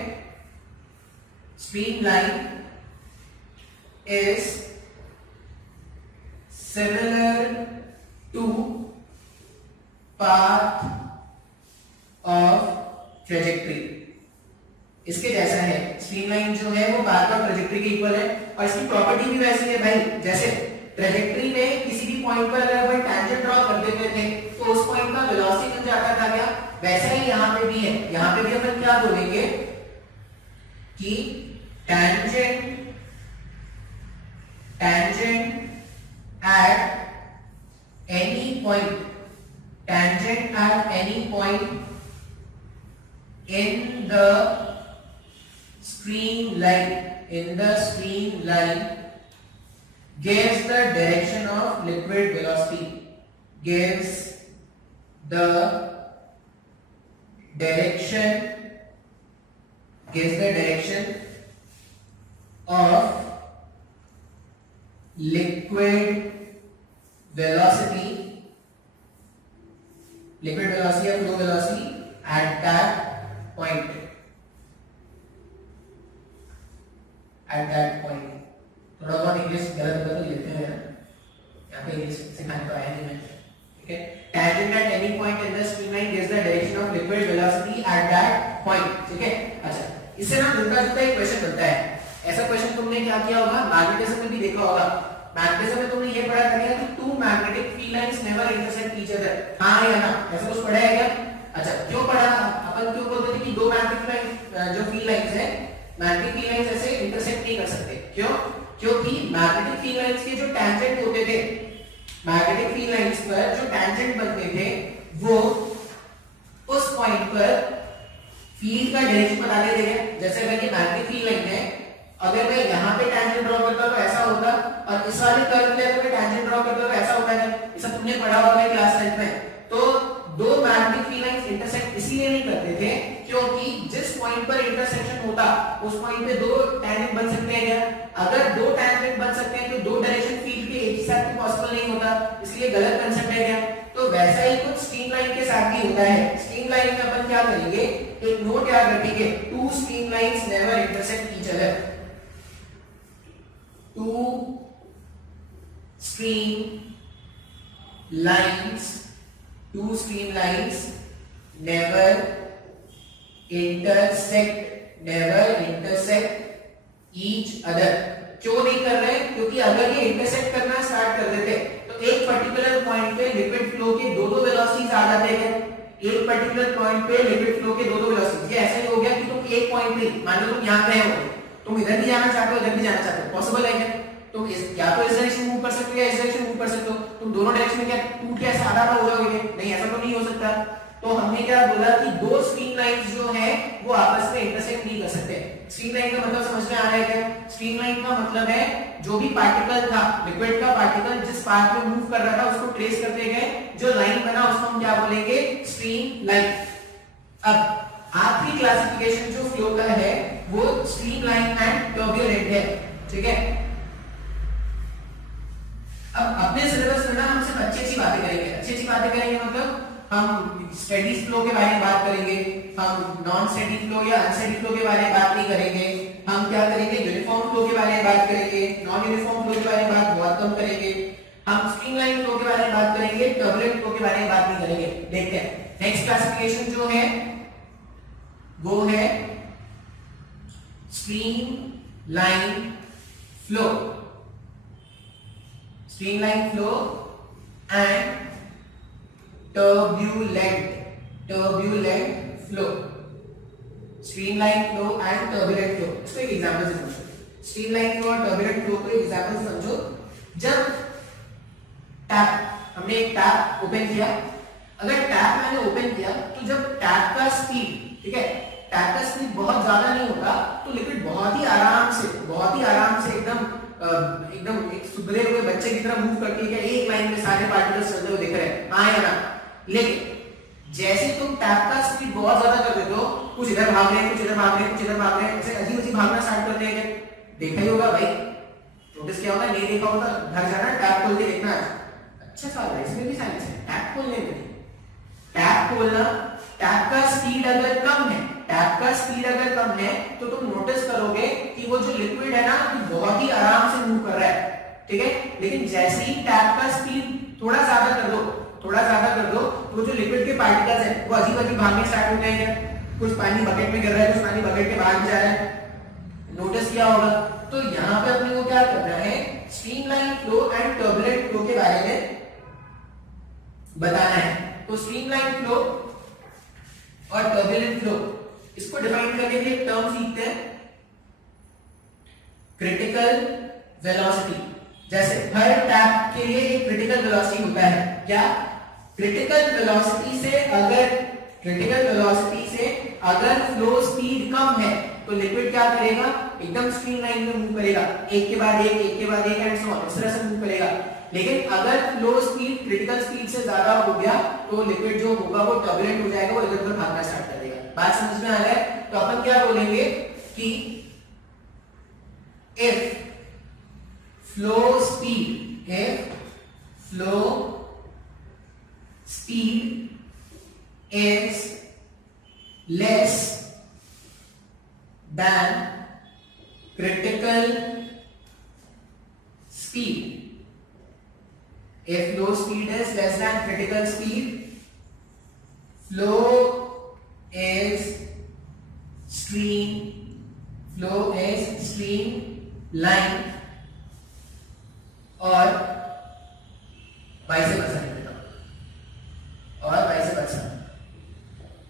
stream line is similar to path of trajectory. इसके जैसा है, स्ट्रीम लाइन जो है वो पाथ ऑफ ट्रेजेक्टरी के इक्वल है। और इसकी प्रॉपर्टी भी वैसी है भाई, जैसे ट्रेजेक्टरी में किसी भी पॉइंट पर अगर अपन टैंजेंट ड्रॉ कर देते थे तो उस पॉइंट का वेलोसिटी मिल जाता था क्या, वैसा ही यहां पे भी है। यहां पे भी अपन क्या बोलेंगे कि tangent at any point, tangent at any point in the streamline, gives the direction of liquid velocity, gives the direction of liquid velocity or flow velocity at that point, थोड़ा बहुत इंग्लिश गलत गलत लेते हैं यहाँ पे, इंग्लिश सिखाने तो आया नहीं मैं, ठीक है। Tangent at any point in point, ठीक है। अच्छा, इससे ना मिलता जुलता एक क्वेश्चन बनता है। ऐसा क्वेश्चन तुमने क्या किया होगा, मैग्नेटिज्म में भी देखा होगा। मैग्नेटिज्म में तुमने ये पढ़ा था कि two magnetic field lines never intersect each other, हां या ना, ऐसा कुछ पढ़ा है क्या? अच्छा, क्यों पढ़ा? अपन क्यों बोलते थे कि दो मैग्नेटिक लाइन जो फील्ड लाइंस है, मैग्नेटिक फील्ड लाइंस ऐसे इंटरसेक्ट नहीं कर सकते। क्यों? क्योंकि मैग्नेटिक फील्ड लाइंस के जो टैंजेंट होते थे, मैग्नेटिक फील्ड लाइंस पर जो टैंजेंट बनते थे वो उस पॉइंट पर फील्ड का डायरेक्शन बताते थे। जैसे अगर ये मैग्नेटिक फील्ड लाइन है, अगर मैं यहाँ पे टैंजेंट ड्रॉ करता तो ऐसा होता, और इस वाले कर्व पे अगर मैं टैंजेंट ड्रॉ करता तो ऐसा होता है। ये सब तुमने पढ़ा होगा क्लास 10 में। तो दो मैग्नेटिक फील्ड लाइंस इंटरसेक्ट इसलिए नहीं करते थे क्योंकि जिस पॉइंट पर इंटरसेक्शन होता उस पॉइंट पे दो टैंजेंट बन सकते हैं क्या? अगर दो टैंजेंट बन सकते हैं तो दो डायरेक्शन फील्ड के एक ही साथ पॉसिबल नहीं होता, इसलिए गलत कांसेप्ट है क्या? तो वैसा ही कुछ स्ट्रीमलाइन के साथ भी होता है। स्ट्रीमलाइन में अपन क्या करेंगे, एक नोट याद रखेंगे, two streamlines never intersect each other. Two streamlines never intersect each other। क्यों नहीं कर रहे? क्योंकि अगर ये इंटरसेक्ट करना स्टार्ट कर देते तो एक पर्टिकुलर पॉइंट पे लिक्विड फ्लो के दो वेलोसिटीज आ जाते हैं। एक पर्टिकुलर पॉइंट पे लिक्विड फ्लो के दो वेलोसिटीज, ये ऐसा ही हो गया कि तुम एक पॉइंट पे, मान लो तुम यहाँ गए हो, तुम इधर भी जाना चाहते हो, इधर भी जाना चाहते हो, पॉसिबल है क्या? तुम या तो इस डायरेक्शन मूव कर सकते हो या इस डायरेक्शन मूव कर सकते हो। तुम दोनों डायरेक्शन में क्या टूट के ऐसे आधा हो जाओगे? नहीं, ऐसा तो नहीं हो सकता। तो हमने क्या बोला कि दो स्ट्रीमलाइंस जो है वो आपस में इंटरसेक्ट नहीं कर सकते। स्ट्रीमलाइन का मतलब समझ में आ रहा है क्या? स्ट्रीमलाइन का मतलब है जो भी पार्टिकल था, लिक्विड का पार्टिकल जिस पाथ में मूव कर रहा था उसको ट्रेस करते गए, जो लाइन बना उसको हम क्या बोलेंगे? स्ट्रीमलाइन। अब आखिरी क्लासिफिकेशन जो फ्लो का है वो स्ट्रीमलाइन एंड टर्बुलेंट है, ठीक है। अब अपने सिलेबस में ना हम सिर्फ अच्छी बातें करेंगे। अच्छी बातें करेंगे मतलब हम स्टेडी फ्लो के बारे में बात करेंगे, हम नॉन स्टेडी फ्लो या अनस्टेडी फ्लो के बारे में बात नहीं करेंगे। हम क्या करेंगे? यूनिफॉर्म फ्लो के बारे में बात करेंगे, नॉन यूनिफॉर्म फ्लो के बारे में बात बहुत कम करेंगे। हम स्ट्रीमलाइन फ्लो के बारे में बात करेंगे, टर्बुलेंट फ्लो के बारे में बात नहीं करेंगे। देखते हैं नेक्स्ट क्लासिफिकेशन जो है वो है streamline flow. Streamline flow and turbulent flow। Streamline flow and turbulent flow, इसको एक एग्जांपल से समझो। स्ट्रीमलाइन फ्लो और टर्बुलेंट फ्लो को एक एग्जांपल से समझो। जब टैप, हमने एक टैप ओपन किया, अगर टैप मैंने ओपन किया तो जब टैप का स्पीड, ठीक है, टैप का स्पीड बहुत ज्यादा नहीं होता तो लिक्विड बहुत ही आराम से एकदम एक सुधरे हुए बच्चे की तरह मूव करती है। एक लाइन में सारे पार्टिकल्स चलते हुए दिख रहे हैं, हाँ या ना? लेकिन जैसे तुम टैप का स्पीड बहुत ज्यादा कर देते हो, कुछ इधर भाग रहे हैं, कुछ इधर भाग रहे हैं, कुछ इधर भाग रहे हैं, ऐसे अजीब भागना स्टार्ट करते हैं। देखा ही होगा भाई, नोटिस किया होगा, नहीं देखा होगा घर जाना टैप खोल के देखना। अच्छा सवाल है, इसमें भी साइंस है। टैप खोलने में, टैप खोलना, टैप का स्पीड अगर कम है, टैप का स्पीड अगर कम है तो तुम नोटिस करोगे कि वो जो लिक्विड है ना बहुत ही आराम से मूव कर रहा है, ठीक है। लेकिन जैसे ही टैप का स्पीड थोड़ा ज्यादा कर दो तो जो लिक्विड के पार्टिकल्स हैं वो अजीब भागने स्टार्ट हो जाएंगे। कुछ पानी बकेट में गिर रहा है, कुछ पानी बकेट के बाहर जा रहा है, नोटिस किया होगा। तो यहाँ पे अपने को क्या करना है? Streamline flow and turbulent flow के बारे में बताना है। तो स्ट्रीमलाइन फ्लो और टर्बुलेंट फ्लो, इसको डिफाइन करने के लिए टर्म सीखते हैं, क्रिटिकल वेलोसिटी। जैसे हर टैप के लिए एक क्रिटिकल वेलोसिटी होता है। क्या? क्रिटिकल वेलोसिटी से अगर फ्लो स्पीड कम है तो लिक्विड क्या करेगा? एकदम स्ट्रीमलाइन में मूव करेगा, एक के बाद एक एंड सो ऑन, इस तरह से मूव करेगा। लेकिन अगर फ्लो स्पीड क्रिटिकल स्पीड से ज्यादा हो गया तो लिक्विड जो होगा वो टर्बुलेंट हो जाएगा, वो इधर उधर भागना स्टार्ट कर देगा। बात समझ में आ रहा है? तो अपन क्या बोलेंगे कि if flow speed is less than critical speed, if flow speed is less than critical speed, flow is line और वाइस वर्सा लिख देता हूं, और वाइस वर्सा।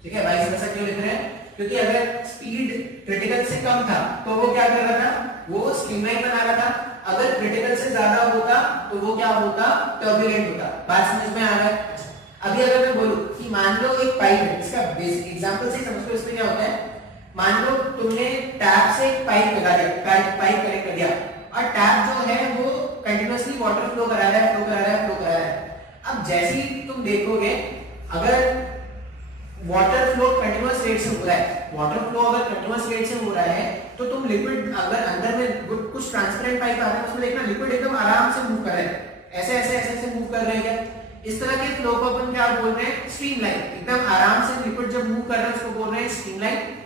ठीक है, वाइस वर्सा क्यों लिख रहे हैं? क्योंकि अगर स्पीड क्रिटिकल से कम था तो वो क्या कर रहा था, वो स्ट्रीमलाइन बना रहा था। अगर क्रिटिकल से ज्यादा होता तो वो क्या होता, टर्बुलेंट होता। बात समझ में आ रहा है? अभी अगर मैं बोलूं कि मान लो एक पाइप है, इसका बेसिक एग्जांपल से समझ लो इसमें क्या होता है। मान लो तुमने टैप से एक पाइप लगा दिया, पाइप कनेक्ट कर दिया, और टैप जो है वो कंटिन्यूअसली वाटर फ्लो करा रहा है, फ्लो करा रहा है, फ्लो करा रहा है। अब जैसे ही तुम देखोगे, अगर वाटर फ्लो कंटिन्यूअस रेट से हो रहा है, वाटर फ्लो अगर कंटिन्यूअस रेट से हो रहा है, तो तुम लिक्विड अगर अंदर में कुछ ट्रांसपेरेंट पाइप आता है उसमें देखना लिक्विड एकदम आराम से मूव कर रहा है, ऐसे ऐसे ऐसे ऐसे मूव कर रहे हैं। इस तरह के फ्लो को अपन क्या बोल रहे हैं, स्ट्रीमलाइन। एकदम आराम से लिक्विड जब मूव कर रहा है उसको बोल रहे हैं स्ट्रीमलाइन।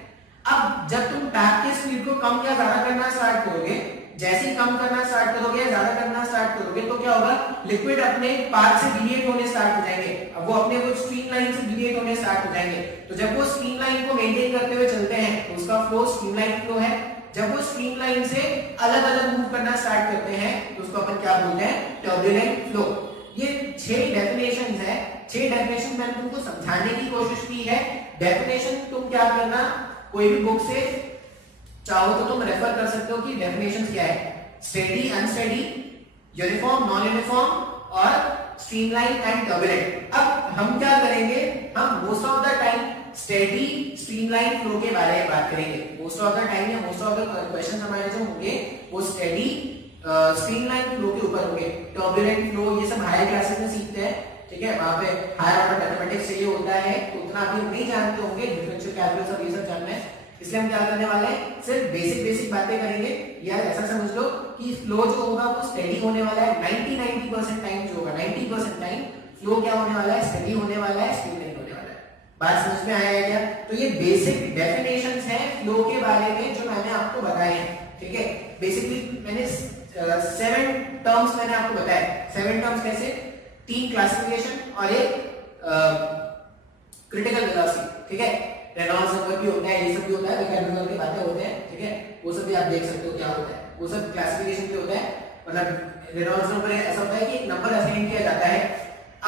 अब जब तुम टैप के स्पीड को कम या ज्यादा करना स्टार्ट करोगे, जैसे ही कम करना स्टार्ट करोगे या ज्यादा करना स्टार्ट करोगे, तो क्या होगा, लिक्विड अपने पाथ से डिविएट होने स्टार्ट हो जाएंगे। अब वो अपने वो स्ट्रीमलाइन से डिविएट होने स्टार्ट हो जाएंगे। तो जब वो स्ट्रीमलाइन को मेंटेन करते हुए चलते हैं तो उसका फ्लो स्ट्रीमलाइन फ्लो है। जब वो स्ट्रीमलाइन से अलग अलग मूव करना स्टार्ट करते हैं तो उसको अपन क्या बोलते हैं, टर्बुलेंट फ्लो। ये 6 डेफिनेशंस है। 6 डेफिनेशन मैंने तुमको समझाने की कोशिश की है। डेफिनेशन तुम क्या करना, कोई भी बुक से चाहो तो तुम रेफर कर सकते हो कि डेफिनेशंस क्या है, steady, unsteady, uniform, non uniform और स्ट्रीमलाइन एंड टर्बुलेंट। अब हम क्या करेंगे, हम most of the time steady streamline flow के बारे में बात करेंगे। मोस्ट ऑफ द टाइम या मोस्ट ऑफ द क्वेश्चन हमारे जो होंगे वो स्टेडी स्ट्रीमलाइन फ्लो के ऊपर होंगे। टर्बुलेंट फ्लो ये सब हायर क्लासेस में सीखते हैं, ठीक है, वहां पे हायर ऑर्डर मैथमेटिक्स चाहिए होता है, तो उतना अभी नहीं जानते होंगे, डिफरेंशियल कैलकुलस और ये सब जानना है। इसलिए हम क्या करने वाले हैं, सिर्फ बेसिक बातें करेंगे। या ऐसा समझ लो कि फ्लो जो होगा वो स्टेडी होने वाला है। 90% टाइम जो होगा, 90% टाइम फ्लो क्या होने वाला है, स्टेडी होने वाला है, स्ट्रीमलाइन होने वाला है। बात समझ में आया है क्या? तो ये बेसिक डेफिनेशंस हैं फ्लो के बारे में जो मैंने आपको बताए हैं, ठीक है। बेसिकली मैंने 7 टर्म्स मैंने आपको बताया। 7 टर्म्स कैसे, 3 क्लासिफिकेशन और एक क्रिटिकल वेलोसिटी, ठीक है। रेनॉल्ड्स नंबर भी होता है, ये सब भी होता है, बेकार नंबर की बातें होते हैं, ठीक है, वो सब भी आप देख सकते हो क्या होता है, वो सब क्लासिफिकेशन भी होता है। मतलब रेनॉल्ड्स नंबर ऐसा होता है कि एक नंबर असाइन किया जाता है।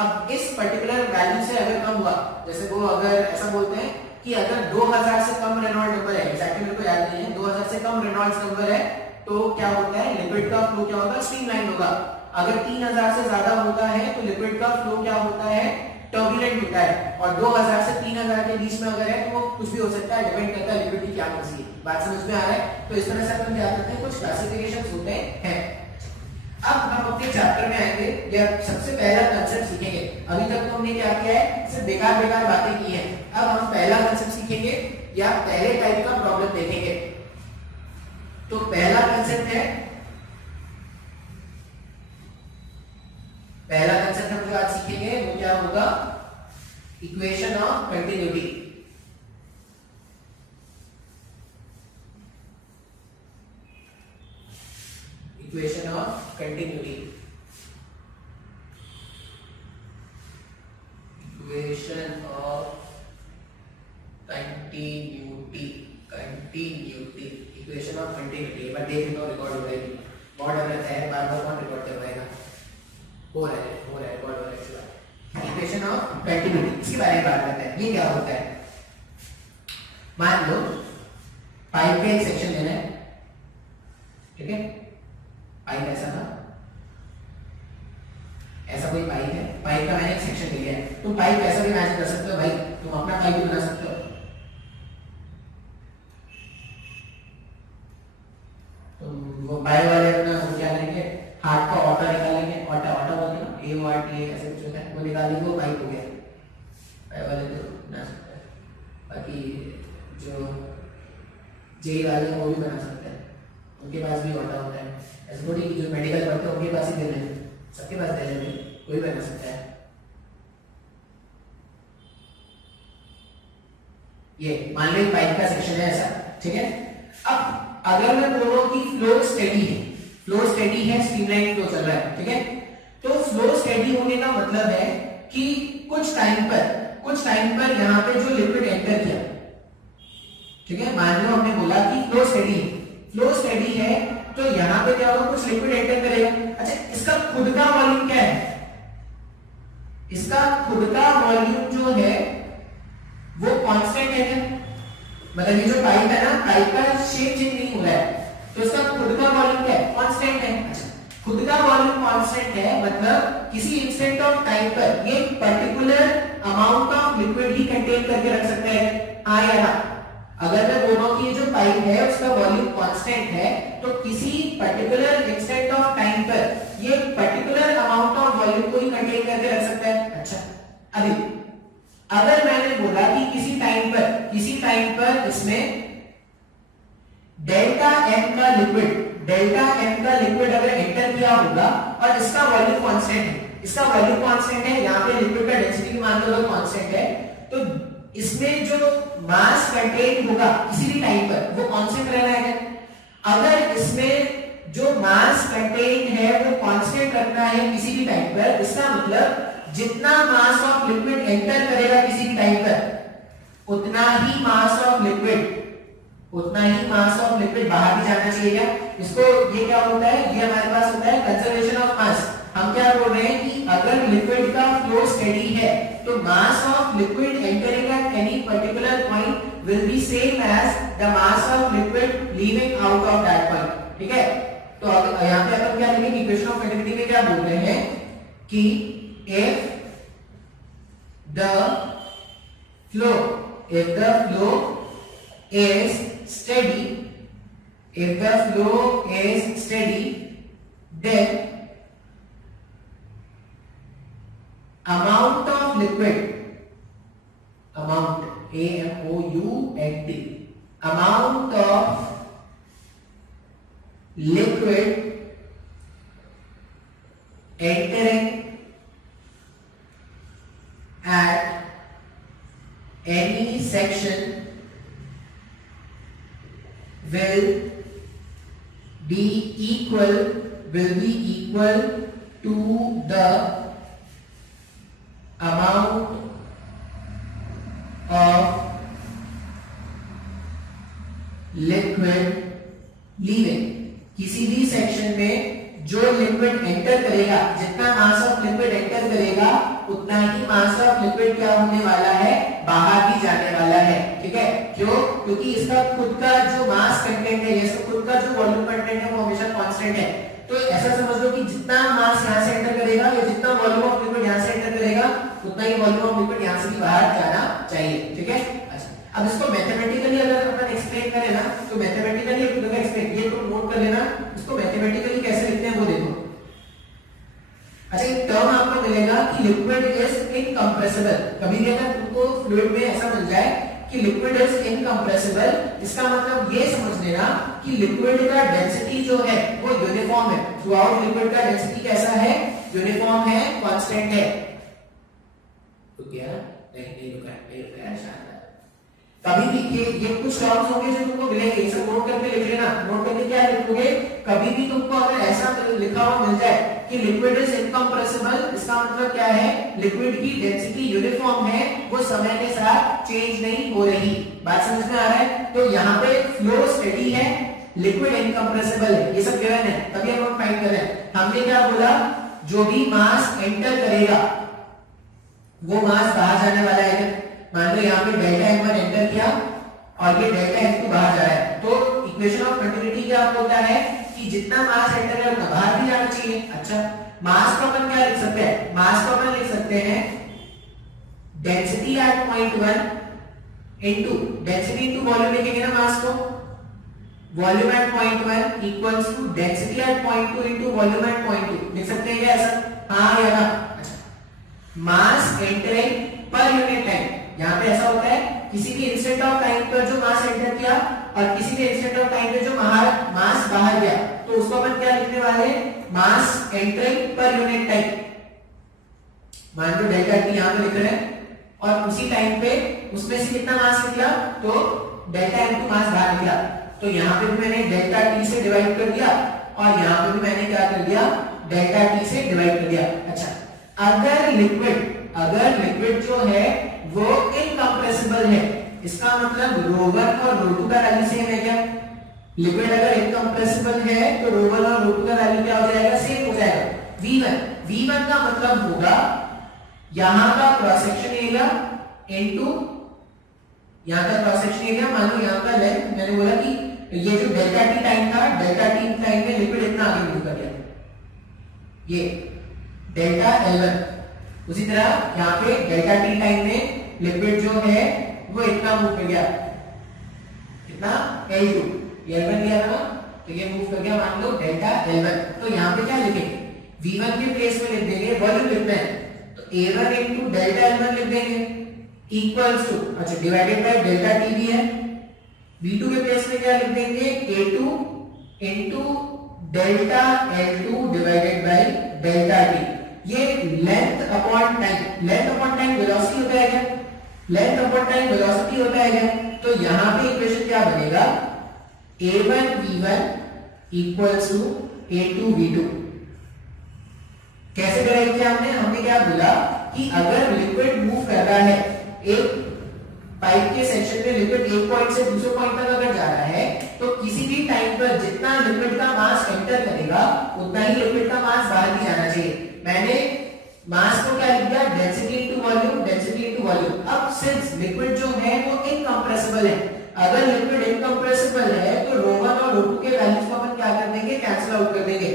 अब इस पर्टिकुलर वैल्यू से अगर कम हुआ, जैसे वो अगर ऐसा बोलते हैं कि अगर 2000 से कम रेनॉल्ड्स नंबर है, एग्जैक्टली मेरे को याद नहीं है, 2000 से कम रेनॉल्ड्स नंबर है, तो क्या होता है, लिक्विड का फ्लो क्या होगा, स्ट्रीमलाइन होगा। अगर 3000 से ज्यादा होता है तो लिक्विड का फ्लो क्या होता है, टर्बुलेंट होता है। और 2000 से 3000 के बीच में अगर है तो वो कुछ भी हो सकता है, डिपेंड करता है लिक्विड की क्या मर्जी है। बात समझ में आ रहा है? तो इस तरह से अपन क्या करते हैं, कुछ क्लासिफिकेशंस होते हैं। अब हम अपने चैप्टर में आएंगे, या सबसे पहला कांसेप्ट सीखेंगे। अभी तक तो हमने क्या किया है, सिर्फ बेकार बातें की हैं। अब हम पहला कांसेप्ट सीखेंगे या पहले टाइप का प्रॉब्लम देखेंगे। तो पहला कांसेप्ट है, पहला कांसेप्ट हम जो आज सीखेंगे वो क्या होगा, equation of continuity. Equation of continuity, equation of continuity, equation of continuity. एक बार देख लो, रिकॉर्ड हो रहा है, बहुत डर लगता है, बार कौन रिकॉर्ड करवाएगा, हो रहा है रिकॉर्ड हो रहा है। इक्वेशन ऑफ कंटिन्यूटी, इसके बारे में बात करते हैं। ये क्या होता है, मान लो पाइप का एक सेक्शन लेना है, ठीक है, पाइप ऐसा था, ऐसा कोई पाइप है, पाइप का मैंने एक सेक्शन लिया है। तुम पाइप ऐसा भी इमेजिन कर सकते हो भाई, तुम अपना पाइप भी बना सकते हो। तुम वो बायो वाले अपना वो क्या करेंगे, हाथ का ऑटा निकालेंगे, ऑटा बोलते हैं ना, AORTA ऐसे कुछ होता है, वो निकालेंगे, वो पाइप हो गया। बायो वाले तो बना सकते हैं, बाकी जो जेई वाले हैं वो भी बना सकते हैं, उनके पास भी ऑटा होता है। ऐसे थोड़ी जो मेडिकल पढ़ते हैं उनके पास ही दे रहे हैं, सबके पास दे रहे हैं, कोई बना सकता है। ये मान लो पाइप का सेक्शन है ऐसा, ठीक है। अब अगर मैं बोलूं कि फ्लो स्टेडी है, फ्लो स्टेडी है, स्ट्रीमलाइन फ्लो चल रहा है, ठीक है, तो फ्लो स्टेडी होने का मतलब है कि कुछ टाइम पर यहां पे जो लिक्विड एंटर किया, ठीक है, मान लो हमने बोला कि फ्लो स्टेडी है, तो यहाँ पे क्या होगा, कुछ लिक्विड एंटर करेगा। अच्छा, इसका खुद का वॉल्यूम क्या है, इसका खुद का वॉल्यूम जो है वो कांस्टेंट है क्या, मतलब ये जो पाइप है ना, पाइप का शेप चेंज नहीं हो रहा है, तो इसका खुद का वॉल्यूम क्या है, कांस्टेंट है। अच्छा, खुद का वॉल्यूम कांस्टेंट है, मतलब किसी इंस्टेंट ऑफ टाइम पर ये particular amount of liquid he contain करके रख सकता है, हाँ या ना। अगर मैं दोनों की जो पाइप है उसका वॉल्यूम कांस्टेंट है, तो किसी पर्टिकुलर इंस्टेंट ऑफ टाइम पर ये पर्टिकुलर अमाउंट ऑफ वॉल्यूम को ही कंटेन करके रख सकता है। अच्छा, अभी अगर मैंने बोला कि किसी टाइम पर इसमें डेल्टा एम का लिक्विड अगर एंटर किया होगा और इसका वॉल्यूम कांस्टेंट है, इसका वॉल्यूम कांस्टेंट है, यहाँ पे लिक्विड का डेंसिटी मान लो कांस्टेंट है, तो इसमें जो मास कंटेन होगा किसी भी टाइम पर वो कांस्टेंट रहना है। अगर इसमें जो मास कंटेन है वो कांस्टेंट रखना है किसी भी टाइम पर, इसका मतलब जितना मास ऑफ लिक्विड एंटर करेगा किसी भी टाइम पर, उतना ही मास ऑफ लिक्विड बाहर भी जाना चाहिए। इसको ये क्या होता है, ये हमारे पास होता है कंजर्वेशन ऑफ मास। हम क्या बोल रहे हैं कि अगर लिक्विड का फ्लो स्टेडी है तो mass of liquid entering at any particular point will be same as the mass of liquid leaving out of that point. ठीक है, तो यहाँ पे अपन क्या लिखेंगे, इक्वेशन ऑफ कंटिन्यूटी में क्या बोल रहे हैं कि if the flow is steady, then amount of liquid, amount of liquid entering at any section will be equal to the amount of liquid leaving। किसी भी सेक्शन में जो लिक्विड एंटर करेगा, जितना मास ऑफ लिक्विड एंटर करेगा उतना ही मास of liquid क्या होने वाला है, बाहर भी जाने वाला है। ठीक है, क्यों, क्योंकि इसका खुद का जो मास कंटेंट है, इसका खुद का जो वॉल्यूम कंटेंट है वो हमेशा कांस्टेंट है। तो ऐसा समझ लो कि जितना मास यहाँ से एंटर करेगा या जितना वॉल्यूम ऑफ लिक्विड यहाँ से एंटर करेगा उतना ही वॉल्यूम ऑफ लिक्विड यहाँ से भी बाहर जाना चाहिए। ठीक है, अच्छा, अब इसको मैथमेटिकली अगर अपन एक्सप्लेन करें ना, तो मैथमेटिकली एक दफा एक्सप्लेन, ये तो नोट कर लेना, इसको मैथमेटिकली कैसे लिखते हैं वो देखो। अच्छा, एक टर्म आपको मिलेगा कि लिक्विड इज इनकंप्रेसिबल। कभी भी अगर तुमको फ्लूइड में ऐसा मिल जाए कि लिक्विड इज इनकंप्रेसिबल, इसका मतलब ये समझ लेना कि लिक्विड का डेंसिटी जो है वो यूनिफॉर्म है। थ्रू आउट लिक्विड का डेंसिटी कैसा है, यूनिफॉर्म है, कांस्टेंट है। तो क्या नहीं रुका शायद कभी भी ये कुछ टर्म्स होंगे जो तुमको मिलेंगे, इसे नोट करके लिख लेना। नोट करके क्या लिखोगे, कभी भी तुमको अगर ऐसा लिखा हुआ मिल जाए कि लिक्विड इज इनकंप्रेसिबल, इसका मतलब क्या है, लिक्विड की डेंसिटी यूनिफॉर्म है, वो समय के साथ चेंज नहीं हो रही। बात समझ में आ रहा है? तो यहाँ पे फ्लो स्टेडी है, लिक्विड इनकंप्रेसिबल है, ये सब गिवन है, तभी हम फाइंड कर रहे हैं। हमने क्या बोला, जो भी मास एंटर करेगा वो मास बाहर जाने वाला है। मान लो यहाँ पे डेल्टा m1 एंटर किया और ये डेल्टा m2 बाहर जा रहा है, तो इक्वेशन ऑफ कंटिन्यूटी क्या होता है कि जितना मास एंटर है उतना बाहर भी जाना चाहिए। अच्छा, मास को अपन क्या लिख सकते हैं, मास को अपन लिख सकते हैं density at point 1 into density into volume लिखेंगे ना मास को, volume at point 1 equals to density at point 2 into volume at point 2। लिख सकते हैं क्या ऐसा, हाँ या ना? Mass entering per unit time, यहाँ पे ऐसा होता है किसी भी इंस्टेंट ऑफ टाइम पर जो मास एंटर किया और किसी भी इंस्टेंट ऑफ टाइम पे जो मास बाहर गया, तो उसको अपन क्या लिखने वाले, मास एंटरिंग पर यूनिट टाइम। मान लो डेल्टा टी यहाँ पे लिख रहे हैं और उसी टाइम पे उसमें से कितना मास निकला, तो डेल्टा m2 मास बाहर निकला, तो यहाँ पे भी मैंने डेल्टा टी से डिवाइड कर दिया और यहाँ पे भी मैंने क्या कर दिया, डेल्टा टी से डिवाइड कर दिया। अच्छा, अगर लिक्विड जो है वो इनकंप्रेसिबल है, इसका मतलब ρ1 और ρ2 का वैल्यू सेम है क्या? लिक्विड अगर इनकंप्रेसिबल है तो ρ1 और ρ2 का वैल्यू क्या हो जाएगा, सेम हो जाएगा। V1 का मतलब होगा यहां का क्रॉस सेक्शन एरिया इनटू यहां का क्रॉस सेक्शन एरिया, मान लो यहां का लेंथ, मैंने बोला कि ये जो डेल्टा टी टाइम था, डेल्टा टी टाइम में लिक्विड इतना आगे मूव कर गया, ये डेल्टा L1। उसी तरह यहां पे डेल्टा टी टाइम में लिक्विड जो है वो इतना मूव कर गया, कितना L2, L1 लिया था तो ये मूव कर गया मान लो डेल्टा L1। तो यहां पे क्या लिखेंगे, V1 के प्लेस में लिख देंगे वॉल्यूम कितना है, तो A1 इनटू डेल्टा L1 लिख देंगे इक्वल्स टू, अच्छा डिवाइडेड बाय डेल्टा टी भी है। V2 के प्लेस में क्या लिख देंगे, A2 into delta L2 divided by delta t. ये length upon time, length upon time velocity होता है क्या, लेंथ अपॉन टाइम वेलोसिटी होता है क्या। तो यहां पे इक्वेशन क्या बनेगा, A1 V1 equals to A2 V2। कैसे डिराइव किया हमने क्या बोला कि अगर लिक्विड मूव कर रहा है, एक पाइप के सेक्शन में लिक्विड एक पॉइंट से दूसरे पॉइंट तक अगर जा रहा है, तो किसी भी टाइम पर जितना लिक्विड का मास एंटर करेगा उतना ही लिक्विड का मास बाहर भी जाना चाहिए। मैंने मास को क्या लिख दिया, density into volume, density into volume. अब सिंस लिक्विड जो है वो इनकंप्रेसिबल है, अगर लिक्विड इनकंप्रेसिबल है तो ρ1 और ρ2 के वैल्यूज को अपन क्या कर देंगे, कैंसिल आउट कर देंगे।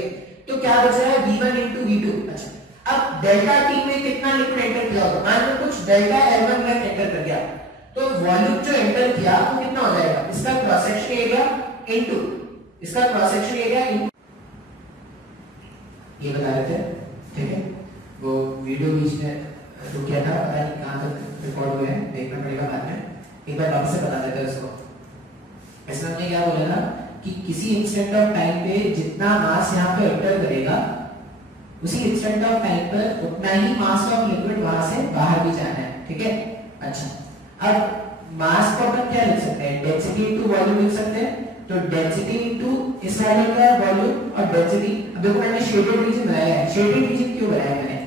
तो क्या बचा है, V1 इनटू V2। अच्छा अब डेल्टा टी में कितना लिक्विड एंटर किया होगा, मान लो कुछ डेल्टा L1 में एंटर कर गया, तो वॉल्यूम जो एंटर किया वो कितना हो जाएगा, इसका क्रॉस सेक्शन एरिया इनटू इसका क्रॉस सेक्शन एरिया इनटू, ये बता रहे थे, ठीक है। वो वीडियो बीच में रुक गया था, पता नहीं कहां तक रिकॉर्ड हुए हैं, देखना पड़ेगा बाद में, एक बार वापस से बता देते हैं उसको। इसमें हमने क्या बोला था कि किसी इंस्टेंट ऑफ टाइम पे जितना मास यहाँ पे एंटर करेगा, उसी इंस्टेंट ऑफ टाइम पर उतना ही मास ऑफ लिक्विड वहां से बाहर भी जाना है, ठीक है। अच्छा अब मास को अपन क्या लिख सकते हैं, डेंसिटी इनटू वॉल्यूम लिख सकते हैं। तो डेंसिटी इनटू इस वाले का वॉल्यूम और डेंसिटी, अब देखो मैंने शेडेड रीजन बनाया है। शेडेड रीजन क्यों बनाया मैंने,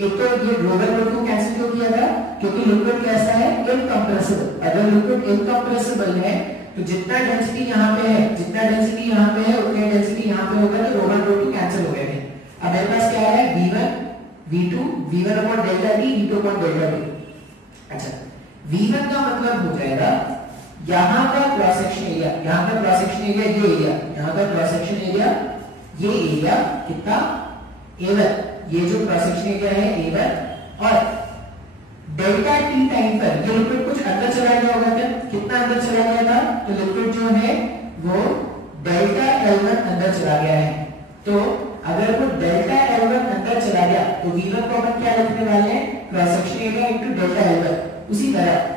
एक तो ये ग्लोबल को कैंसिल क्यों किया था, क्योंकि लिक्विड कैसा है, इनकंप्रेसिबल। अगर लिक्विड इनकंप्रेसिबल है तो जितना डेंसिटी यहाँ पे है, जितना डेंसिटी यहाँ पे है उतनी डेंसिटी यहाँ पे होगा, तो ρ1 ρ2 कैंसिल हो गए थे। अब मेरे पास क्या है, V1 V2 V1 upon delta T, V2 upon delta T. अच्छा V1 का मतलब हो जाएगा यहाँ का क्रॉस सेक्शन एरिया, यहाँ का क्रॉस सेक्शन एरिया, ये एरिया, यहाँ का क्रॉस सेक्शन एरिया, ये एरिया कितना, A1, ये जो क्रॉस सेक्शन एरिया है A1, और डेल्टा टी टाइम पर ये लिक्विड कुछ अंदर चला गया होगा क्या, कितना अंदर चला गया था, तो लिक्विड जो है वो डेल्टा L1 अंदर चला गया है। तो अगर वो डेल्टा L1 अंदर चला गया तो V1 को अपन क्या लिखने वाले हैं, cross section area into delta L1। उसी तरह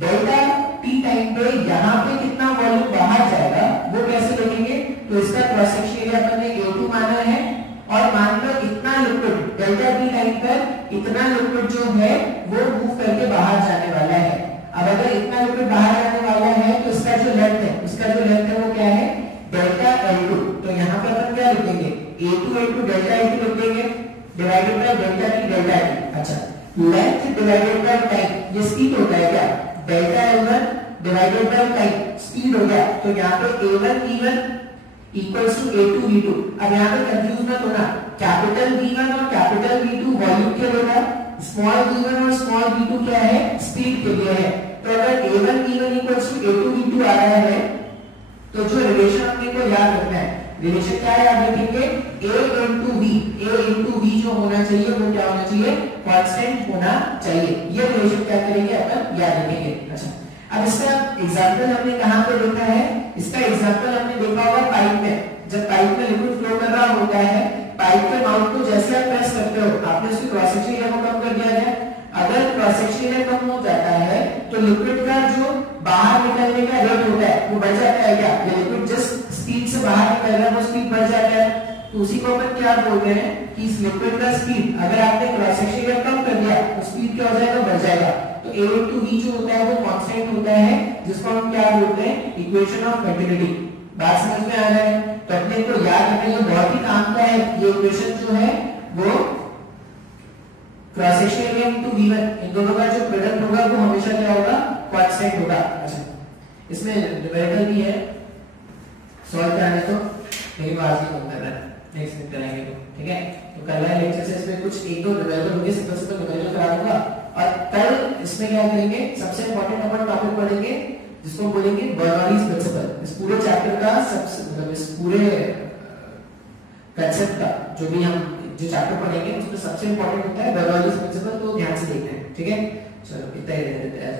डेल्टा टी टाइम पे यहाँ पे कितना वॉल्यूम बाहर जाएगा वो कैसे लिखेंगे, तो इसका क्रॉस सेक्शन एरिया अपन ने A2 माना है, और मान लो इतना लिक्विड डेल्टा टी टाइम पर इतना लिक्विड जो है वो मूव करके बाहर जाने वाला है। अब अगर इतना लिक्विड बाहर जाने वाला है तो इसका जो लेंथ है, उसका जो लेंथ है वो क्या है, डेल्टा L2। तो यहाँ पर अपन क्या लिखेंगे, A2 इनटू डेल्टा L2 लिख देंगे divided by delta T delta T. अच्छा लेंथ डिवाइडेड बाय टाइम, ये स्पीड होता है क्या, delta L1 divided by time speed हो गया। तो यहाँ पे A1 V1 equals to A2 V2। अब यहाँ पे कंफ्यूज मत होना, कैपिटल V1 और कैपिटल V2 वॉल्यूम के लिए है, स्मॉल v1 और स्मॉल v2 क्या है, स्पीड के लिए है। तो अगर a1 v1 equals to a2 v2 आ रहा है तो जो रिलेशन अपने को याद रखना है, रिलेशन क्या याद रखेंगे, a into v जो होना चाहिए वो क्या होना चाहिए, कांस्टेंट होना चाहिए। ये रिलेशन क्या करेंगे अपन याद रखेंगे। अच्छा अब इसका एग्जांपल हमने कहां पे देखा है, इसका एग्जांपल हमने देखा होगा पाइप में। जब पाइप में लिक्विड फ्लो कर रहा होता है, पाइप के माउथ को जैसे आप प्रेस करते हो, आपने उसकी क्रॉस सेक्शन एरिया को कम कर दिया है। अगर क्रॉस सेक्शन एरिया कम हो जाता है तो लिक्विड का जो बाहर निकलने का रेट होता है वो बढ़ जाता है क्या, ये लिक्विड जिस स्पीड से बाहर निकल रहा है वो स्पीड बढ़ जाता है। तो उसी को अपन क्या बोलते हैं कि इस लिक्विड का स्पीड अगर आपने क्रॉस सेक्शन एरिया कम कर दिया तो स्पीड क्या हो जाएगा, बढ़ जाएगा। तो a into v जो होता है वो कांस्टेंट होता है, जिसको हम क्या बोलते हैं, इक्वेशन ऑफ कंटिन्यूटी। बात समझ में आ रहा है? तो अपने को याद रखना ये बहुत ही काम का है। ये इक्वेशन जो है वो cross section area into v1, इन दोनों का जो प्रोडक्ट होगा वो हमेशा क्या होगा, कांस्टेंट होगा। अच्छा इसमें न्यूमेरिकल भी है, सॉल्व कराने तो, लेकिन वो आज ही कौन कर रहा है, नेक्स्ट दिन कराएंगे वो, ठीक है। तो कल वाले लेक्चर से इसमें कुछ एक दो न्यूमेरिकल होंगे, सिंपल सिंपल न्यूमेरिकल करा दूंगा, और कल इसमें क्या करेंगे, सबसे इंपॉर्टेंट अपन टॉपिक पढ़ेंगे जिसको बोलेंगे बर्नौलीज प्रिंसिपल। इस पूरे चैप्टर का सबसे मतलब इस पूरे कंसेप्ट का जो भी हम जो चैप्टर पढ़ेंगे उसमें सबसे इंपॉर्टेंट होता है बर्नौलीज प्रिंसिपल, तो ध्यान से देखना है, ठीक है। चलो इतना ही रह देते हैं।